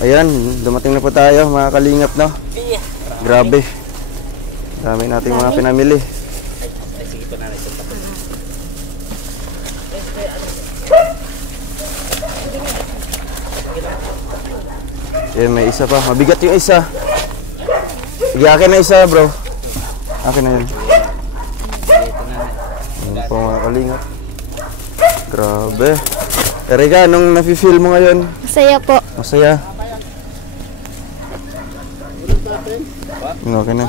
Ayan, dumating na po tayo mga kalingap, no? Grabe. Dami nating mga pinamili. Ay, sige pa na rin. Ayan, may isa pa. Mabigat yung isa. Sige, akin na isa, bro. Akin na yun. Ayan po mga kalingap. Grabe. Erika, anong nafe-feel mo ngayon? Masaya po. Masaya. Okay na.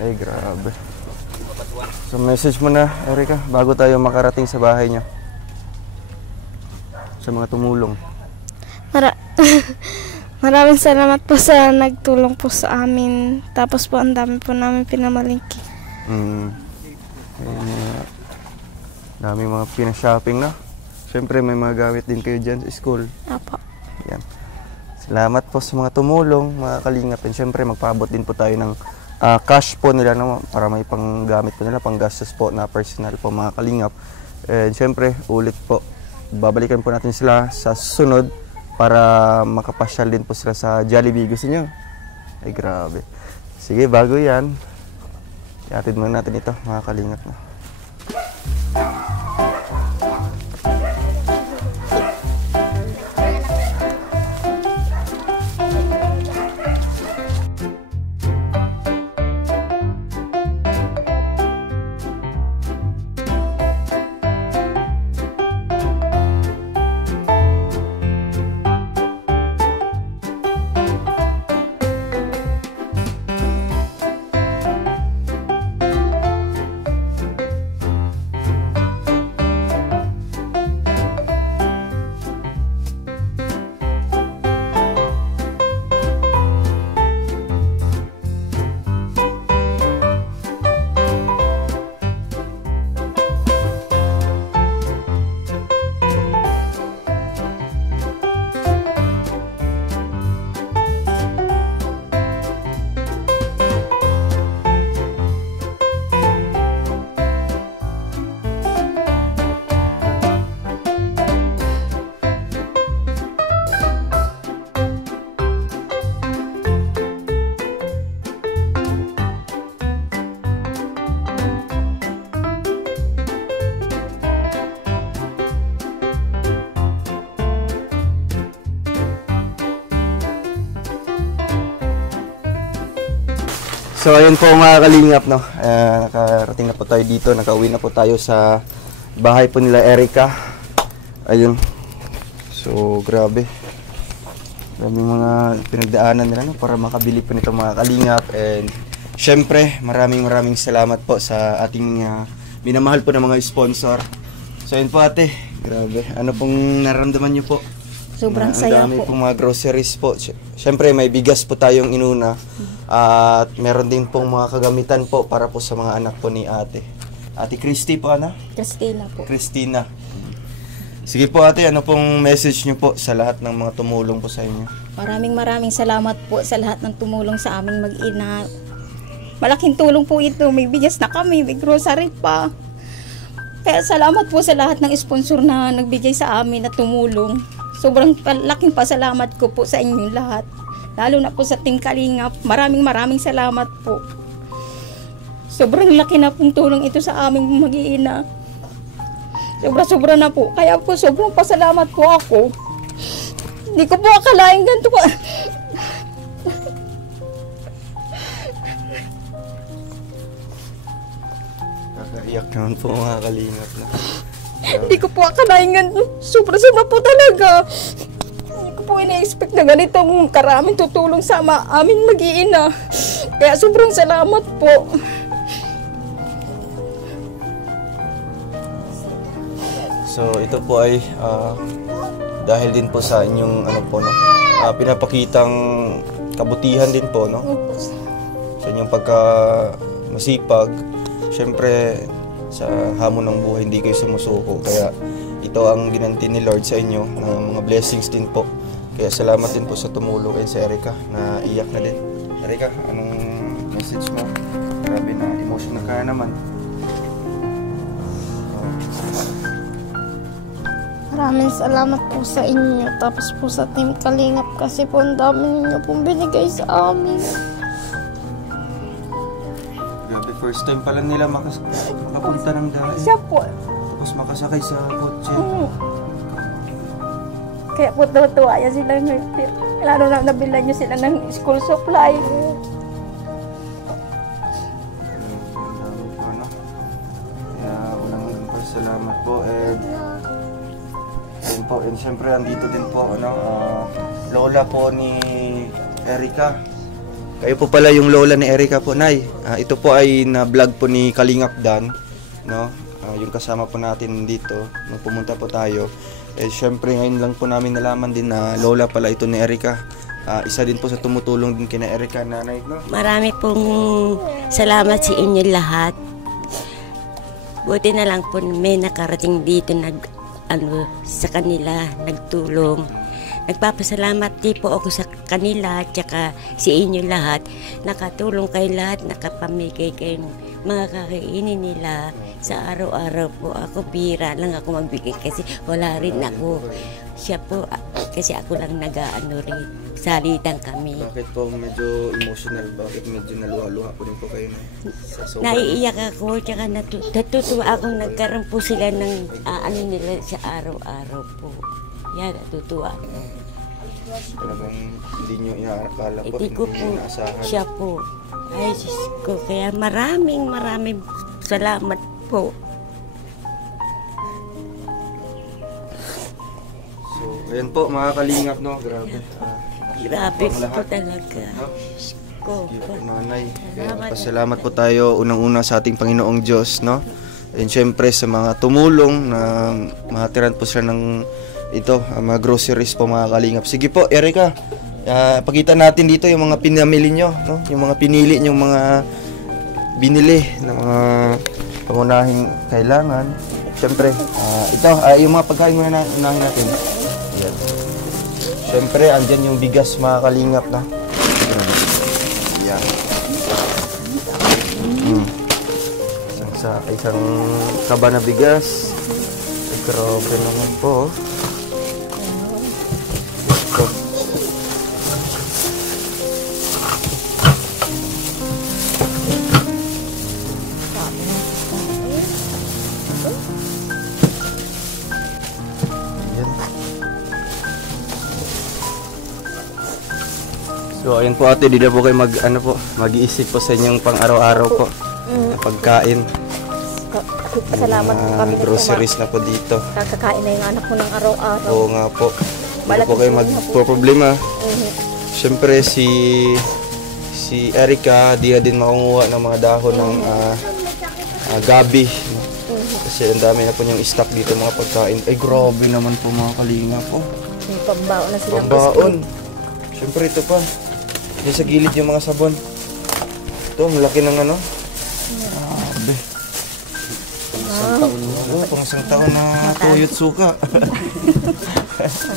Ay, grabe. So, message mo na, Erika, bago tayo makarating sa bahay niyo. Sa mga tumulong. Maraming salamat po sa nagtulong po sa amin. Tapos po, ang dami po namin pinamalingki. Dami mga pinashopping, no? Siyempre, may mga gamit din kayo dyan sa school. Apo. Yan. Salamat po sa mga tumulong, mga kalingap. And siyempre, magpaabot din po tayo ng cash po nila, no? Para may panggamit po nila, panggastos po na personal po, mga kalingap. And siyempre, ulit po, babalikan po natin sila sa susunod para makapasyal din po sila sa Jollibee. Gusto nyo? Ay, grabe. Sige, bago yan, iatid muna natin ito, mga kalingap na. So ayun po mga kalingap, no. Nakarating na po tayo dito, nakauwi na po tayo sa bahay po nila Erica. Ayun. So grabe. Maraming mga pinagdaanan nila, no, para makabili po nito mga kalingap. And syempre, maraming salamat po sa ating minamahal po ng mga sponsor. So ayun po ate, grabe. Ano pong nararamdaman niyo po? Sobrang saya po. Ang dami po. pong mga groceries po. Syempre may bigas po tayong inuna. At meron din pong mga kagamitan po para po sa mga anak po ni ate. Ate Christy po, ano? Christina po. Christina. Sige po ate, ano pong message niyo po sa lahat ng mga tumulong po sa inyo? Maraming salamat po sa lahat ng tumulong sa aming mag-ina. Malaking tulong po ito. May bigas na kami, may grocery pa. Kaya salamat po sa lahat ng sponsor na nagbigay sa amin at tumulong. Sobrang laking pasalamat ko po sa inyong lahat. Lalo na po sa Team Kalingap. Maraming salamat po. Sobrang laki na pong tulong ito sa aming mag-iina. Sobra na po. Kaya po sobrang pasalamat po ako. Hindi ko po akalain ganito po. Nakaiyak naman po mga kalingap na. Hindi ko po akalain ganito. Sobra po talaga. Hindi ko po ina-expect na ganitong karaming tutulong sa aming mag-iina. Kaya sobrang salamat po. So ito po ay dahil din po sa inyong ano po, no, pinapakitang kabutihan din po, no, sa inyong masipag. Syempre sa hamon ng buhay hindi kayo sumusuko, kaya ito ang ginanti ni Lord sa inyo ng mga blessings din po. Kaya salamat din po sa tumulong kay sa Erica na iyak na din. Erica, anong message mo? Grabe na emotional ka naman. Maraming salamat po sa inyo. Tapos po sa Team Kalingap kasi po ang dami ninyo pong binigay sa amin. Grabe, first time pala nila makapunta ng dahil. Siya po. Tapos makasakay sa kotse. Kaya po tuwa yan sila. Lalo na nabilan nyo sila ng school supply. Kaya unang salamat po. And syempre andito din po lola po ni Erica. Kayo po pala yung lola ni Erica po, Nay. Ito po ay na-vlog po ni Kalingap Dan, no? Yung kasama po natin dito nung pumunta po tayo. Syempre ngayon lang po namin nalaman din na lola pala ito ni Erica. Isa din po sa tumutulong din kina Erica, nanay, no? Marami pong salamat sa inyo lahat. Buti na lang po may nakarating dito sa kanila, nagtulong. Nagpapasalamat din po ako sa kanila at saka sa inyo lahat. Nakatulong kayo lahat, nakapamigay kayo mga kakainin nila. Sa araw-araw po ako, bira lang ako magbigay kasi wala rin ako. Siya po, kasi ako lang nag-ano rin. Salitan kami. Bakit po medyo emotional? Bakit medyo naluha-luha po rin po kayo? Naiiyak ako, tsaka natutuwa ako nagkaroon po sila ng ano nila sa araw-araw po. Yan, natutuwa ako. Talagang hindi nyo inaakala po, hindi ko po inaasahan. Siya po. Ay, Diyos ko, kaya maraming salamat po. So, ayan po mga kalingap, no? Grabe. Grabe po talaga. Ko. Nanay, pasalamat po tayo unang-una sa ating Panginoong Diyos, no? And syempre sa mga tumulong na mahatiran po sila ng mga groceries po mga kalingap. Sige po, Erica, pakita natin dito yung mga pinamili nyo, no? Yung mga pinili yung mga binili na mga pangunahing kailangan. Syempre, ito, yung mga pagkain muna unahin natin. Ayan. Syempre, andyan yung bigas mga kalingap na. Ayan. Isang kaba na bigas. Ay, grabe naman po. Ito. So So ayun po ate, di na po kayo mag-iisip po sa inyong pang araw-araw po na pagkain. Pasalamat po kami. Groceries na po dito. Kakakain na yung anak ko ng araw-araw. Oo nga po. Di na po kayo magpo-problema. Siyempre si Erica, di na din makunguha ng mga dahon ng gabi. Kasi ang dami na po niyang stock dito mga pagkain. Ay grabe naman po mga kalinga po. May pambaon na silang pambaon. Siyempre ito pa. Yung sa gilid yung mga sabon. Ito, malaki ng ano. Grabe. Pang isang taon na tuyot suka.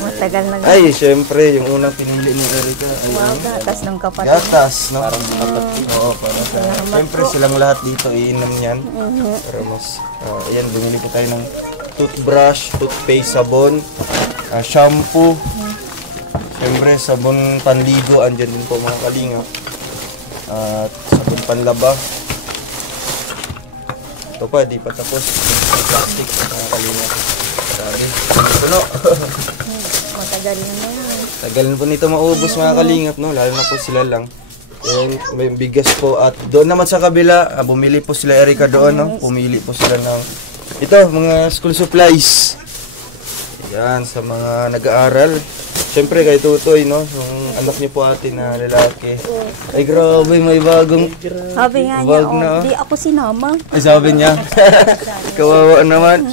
Matagal na. Ay, siyempre, yung unang pinili ni Erica ay gatas ng kapatid. Gatas, no? Parang kapatid. Oo, para sa... Siyempre, silang lahat dito iinom niyan. Para mas... ayan, bumili po tayo ng toothbrush, toothpaste, sabon, shampoo. Siyempre, sabon panligo, andyan din po mga kalinga. At sabon panlaba. Ito pa, di pa tapos. Plastic, mga kalinga. Grabe. Puno. Matagal na yan. Tagal na po nito maubos mga kalingap, no? Lalo na po sila lang. And may bigas po. At doon naman sa kabila, bumili po sila Erica doon, no? Pumili po sila ng ito, mga school supplies. Yan, sa mga nag-aaral. Siyempre kay Tutoy, no? Yung anak niyo po ate na lalaki. Ay grabe, may bagong sabi nga niya, di ako sinama. Ay sabi niya. Kawawa naman.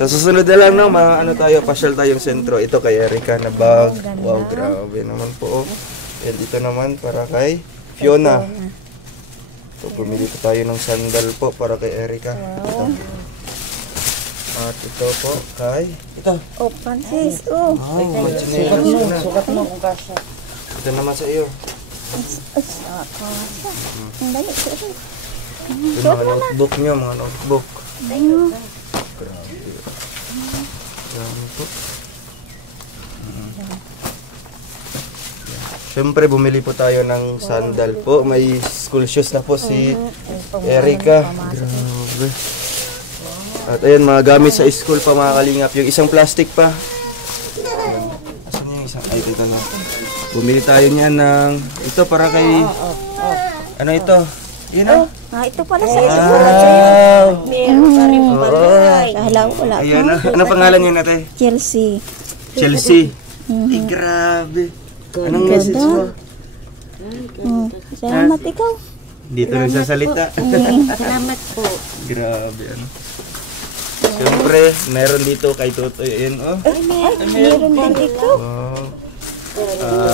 Sa susunod na lang, no? Tayo, pasyal tayong sentro. Ito kay Erica na bag. Wow, grabe naman po. And ito naman para kay Fiona. So, pumili po tayo ng sandal po para kay Erica. Ito. At ito po kay... Ito. Oh, Francis. Oh. Sukat mo kung kasya. Ito naman sa iyo. Ang dali. Yung mga notebook nyo, mga notebook. Grabe po. Siyempre, bumili po tayo ng sandal po. May school shoes na po si Erica. Grabe. At ayan, mga gamit sa school pa mga kalingap. Yung isang plastic pa. Asan yung isang? Ay, ito na. Bumili tayo niyan ng... Ito para kay... Ano ito? Yan na. Ito pala sa iyo. Wow! Meron pa rin bagay. Wala. Ayan na. Ano pangalan niyo natin? Chelsea. Chelsea. Ay, grabe. Anong message mo? Salamat ikaw. Dito rin sa salita. Salamat po. Grabe, ano. Siyempre, meron dito kay Tutoy. Ayan, oh. Meron din ikaw.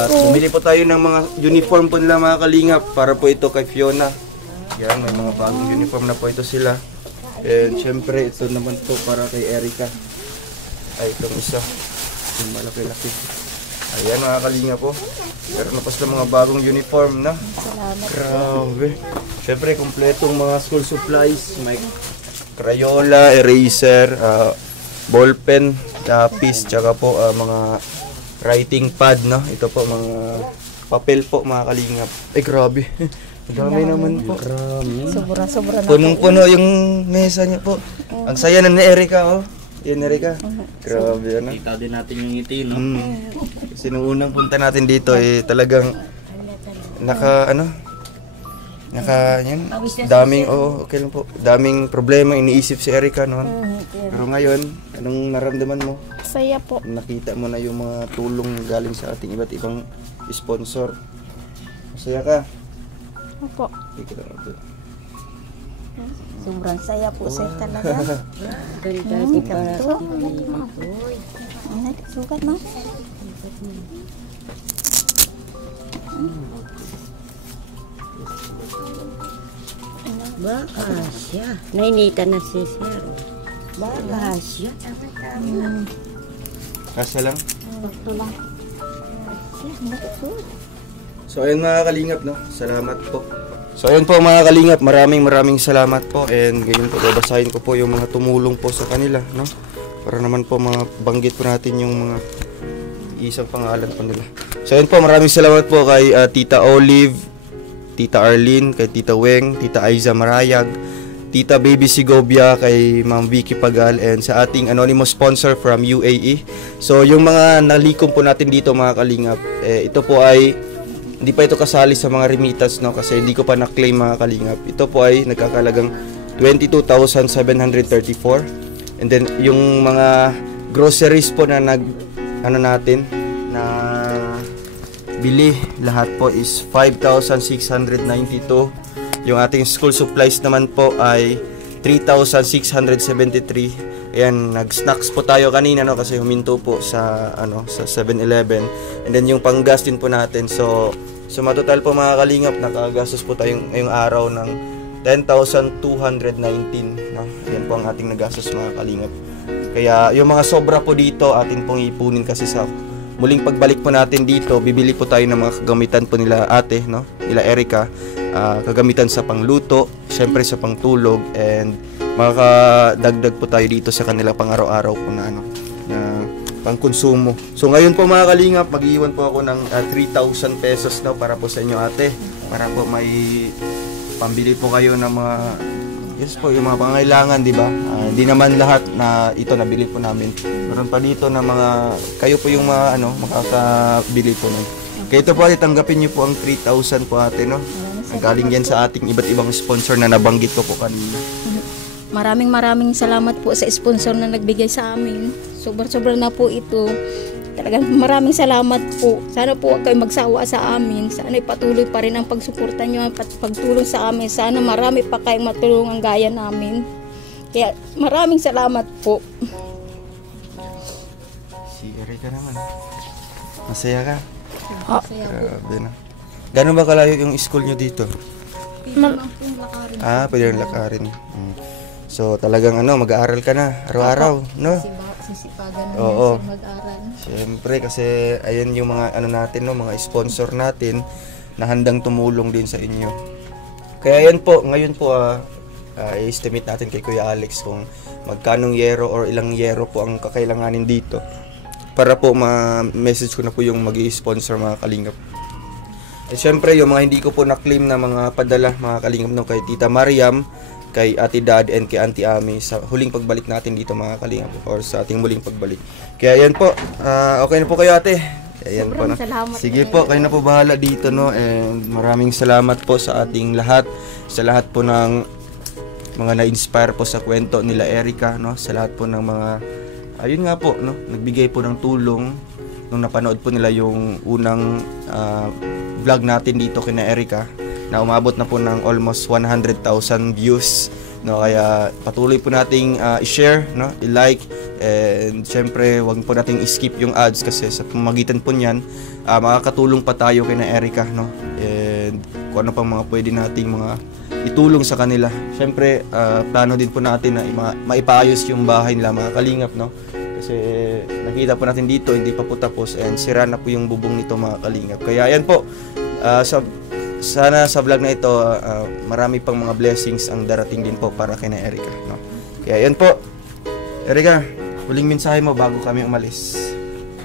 Bumili po tayo ng mga uniform po nila mga kalingap para po ito kay Fiona. Yan, may mga bagong uniform na po ito sila. And siyempre, ito naman po para kay Erica. Ay, itong isa. Yung malaki-laki. Ayan mga kalinga po. Meron na po sila mga bagong uniform na. Salamat. Grabe. Siyempre, kompletong mga school supplies. May crayola, eraser, ballpen, lapis, tsaka po mga writing pad, no? Ito po, mga papel po mga kalingap. Ay, grabe. Dami naman po. Sobra na. Punong-puno yung mesa niya po. Ang saya na ni Erica, oh. Yan, Erica. Grabe, ano? Kita din natin yung ngiti, no? Kasi nung unang punta natin dito, talagang okay lang po. Daming problema iniisip si Erica noon. Pero ngayon, anong naramdaman mo? Saya po. Nakita mo na yung mga tulong galing sa ating iba't ibang sponsor. Masaya ka? Opo. Sobrang saya po sa'yo talaga. Ganda di para sa sukat mo. Bakasya. Nainita na si Sir. Bakasya. Kasya lang? Bakto lang. So ayun mga kalingap, no? Salamat po. So ayun po mga kalingap, maraming salamat po. And ganyan po, babasahin ko po yung mga tumulong po sa kanila, no? Para naman po banggit po natin yung mga isang pangalan po nila. So ayun po, maraming salamat po kay Tita Olive, Tita Arlene, kay Tita Weng, Tita Aiza Marayag, Tita Baby Sigobia, kay Ma'am Vicky Pagal, and sa ating anonymous sponsor from UAE. So yung mga nalikom po natin dito mga kalingap, ito po ay hindi pa ito kasali sa mga remittance, no, kasi hindi ko pa na-claim mga kalingap. Ito po ay nagkakalagang 22,734. And then yung mga groceries po na bili lahat po is 5,692. Yung ating school supplies naman po ay 3,673. Ayan, nag-snacks po tayo kanina, no, kasi huminto po sa sa 7-Eleven. And then yung panggas din po natin. So matotal po mga kalingap, nakagastos po tayo ngayong araw ng 10,219, no? Ayan po ang ating nagastos mga kalingap. Kaya yung mga sobra po dito atin pong ipunin kasi sa muling pagbalik po natin dito, bibili po tayo ng mga kagamitan po nila ate, no? Nila Erica, kagamitan sa pangluto, syempre sa pangtulog, and makakadagdag po tayo dito sa kanila pang araw-araw po na pangkonsumo. So ngayon po mga kalingap, mag-iwan po ako ng 3,000 pesos, no, para po sa inyo ate, para po may pambili po kayo ng mga yung mga pangailangan, di ba? Hindi naman lahat na ito nabili po namin. Meron pa dito na mga kayo po yung mga makakabili po nun. Kaya ito po ate, tanggapin niyo po ang 3,000 po ate, no? Galing yan sa ating iba't ibang sponsor na nabanggit ko po kanina. Maraming salamat po sa sponsor na nagbigay sa amin. Sobra na po ito. Talagang maraming salamat po. Sana po huwag kayo magsawa sa amin. Sana patuloy pa rin ang pagsuporta nyo at pagtulong sa amin. Sana marami pa kayong matulungan gaya namin. Kaya maraming salamat po. Sige ka naman. Masaya ka? Masaya po. Grabe na. Gano'n ba kalayo yung school nyo dito? Pwede rin lakarin. So talagang mag-aaral ka na araw-araw, no? Sisipagan na Oo. mag-aaral. Siyempre kasi ayan yung mga natin, no, mga sponsor natin na handang tumulong din sa inyo. Kaya yan po, ngayon po i-estimate natin kay Kuya Alex kung magkanong yero or ilang yero po ang kakailanganin dito. Para po ma-message ko na po yung mag-i-sponsor mga kalingap. At syempre yung mga hindi ko po na-claim na mga padala mga kalingap, no, kay Tita Mariam, kay Ate Dad, and kay Auntie Ami sa huling pagbalik natin dito mga kalingap, or sa ating muling pagbalik. Kaya yan po, okay na po kayo ate. Ayan po, no? Sige po, kayo na po bahala dito, no, and maraming salamat po sa ating lahat, sa lahat po ng mga na-inspire po sa kwento nila Erica, no, sa lahat po ng mga ayun nga po, no, nagbigay po ng tulong nung napanood po nila yung unang vlog natin dito kina Erica, na umabot na po ng almost 100,000 views, no. Kaya patuloy po nating i-share, no, i-like, and syempre wag po nating i-skip yung ads kasi sa pamamagitan po niyan makakatulong pa tayo kay na Erica, no, and kung ano pang mga pwede nating mga itulong sa kanila. Syempre plano din po natin na maipaayos yung bahay nila mga kalingap, no, kasi nakita po natin dito hindi pa po tapos and sira na po yung bubong nito mga kalingap. Kaya ayan po, sana sa vlog na ito marami pang mga blessings ang darating din po para kay na Erica, no. Kaya yan po, Erica, huling mensahe mo bago kami umalis.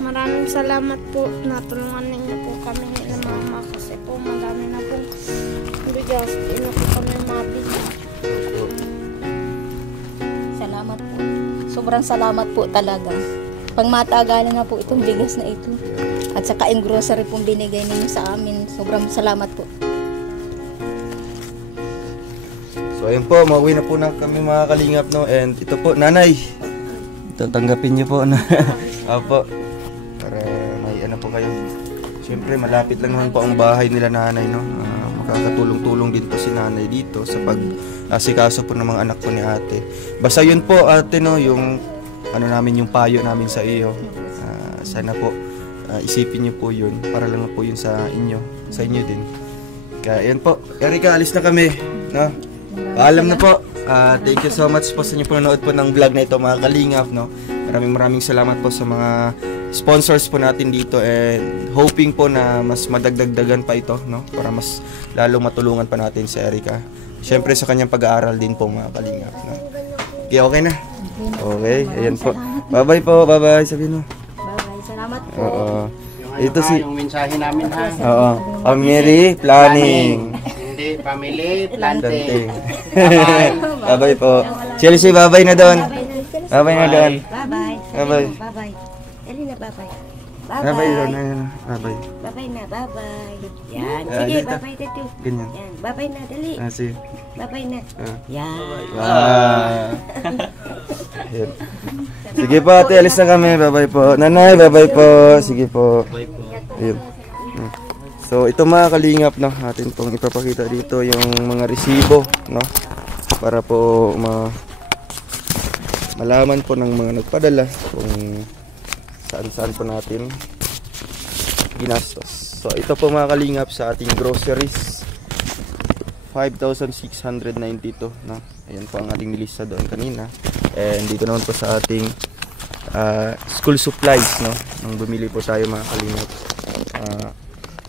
Maraming salamat po, natulungan ninyo po kami nila mama kasi po madami na pong bigas, ino po kami mabili. Salamat po. Sobrang salamat po talaga. Pangmatagalan na po itong bigas na ito. At saka yung grocery pong binigay ninyo sa amin. Sobrang salamat po. So ayun po, mauwi na po na kami mga kalingap, no. And ito po, nanay, ito tanggapin niyo po na apo, para may po kayo. Siyempre malapit lang naman po ang bahay nila nanay, no. Makakatulong-tulong din po si nanay dito sa pag-asikaso po ng mga anak po ni ate. Basta yun po ate, no, yung namin, yung payo namin sa iyo. Sana po isipin niyo po yun, para lang po yun sa inyo din. Kaya yan po, Erica, alis na kami, no? Paalam na po. Thank you so much po sa inyo panonood po ng vlog na ito mga kalingap, no? Maraming salamat po sa mga sponsors po natin dito, and hoping po na mas madagdagan pa ito, no? Para mas lalong matulungan pa natin si Erica. Siyempre sa kanyang pag-aaral din po mga kalingap, no? Okay na? Okay, ayan po. Bye-bye po, bye-bye, sabihin mo. Salamat po. Oo. Ito si yung mensahe namin ha. Oo. Family planning. Hindi, family planting. Bye-bye po. Chelsea, bye-bye na doon. Bye-bye na doon. Bye-bye. Bye-bye. Bye-bye. Elina, bye-bye. Bye-bye. Bye-bye. Bye-bye na, bye-bye. Yan. Ah, Sige, dito. bye-bye na to. Ganyan. Yan. Bye-bye na, dali. Sige. Bye-bye na. Yan. Yan. Sige po, ate, alis na kami. Bye-bye po. Nanay, bye-bye po. Sige po. Ayun. So, ito mga kalingap, no, atin pong ipapakita dito yung mga resibo, no, para po malaman po ng mga nagpadala kung saan-saan po natin ginastos. So, ito po mga kalingap sa ating groceries. 5,692, no? Ayan po ang ating nilista doon kanina. And dito naman po sa ating school supplies, no? Nang bumili po tayo mga kalingap.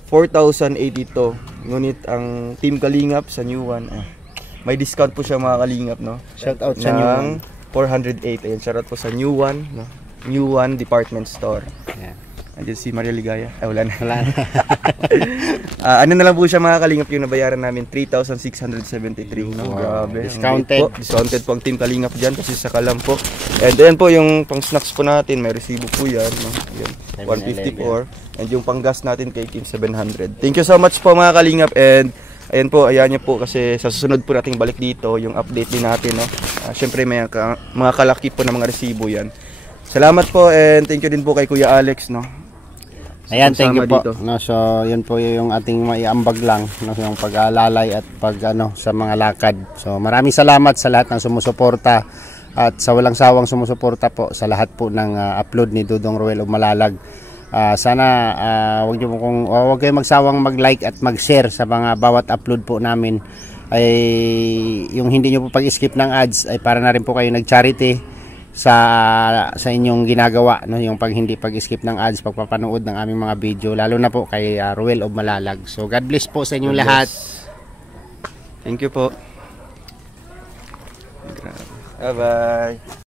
4,082. Ngunit ang Team Kalingap sa New One, may discount po siya mga kalingap, no? Shout out sa New One. 408. Ayan, shout out po sa New One, no? New One Department Store. Yeah. Andiyan si Maria Ligaya. Wala na. Ano na lang po siya mga kalingap yung nabayaran namin, 3,673. No? Grabe. Discounted. Discounted po ang Team Kalingap dyan kasi sa kalam po. And ayan po yung pang snacks po natin, may resibo po yan. No? Ayan, 154. And yung panggas natin kay Kim 700. Thank you so much po mga kalingap. And ayan po, ayan niyo po kasi sa susunod po nating balik dito yung update din natin. No? Syempre may mga kalaki po ng mga resibo yan. Salamat po and thank you din po kay Kuya Alex. No? Ayan, thank you po. No, so, yun po yung ating maiambag lang, no, yung pag-alalay at pag sa mga lakad. So, maraming salamat sa lahat ng sumusuporta at sa walang sawang sumusuporta po sa lahat po ng upload ni Dudong Ruel of Malalag. Sana wag kayong magsawang mag-like at mag-share sa mga bawat upload po namin. Ay yung hindi niyo po pag-skip ng ads ay para na rin po kayo nag-charity sa inyong ginagawa, no, yung hindi pag-skip ng ads, pagpapanood ng aming mga video, lalo na po kay Ruel of Malalag. So God bless po sa inyong lahat. Thank you po. Bye bye.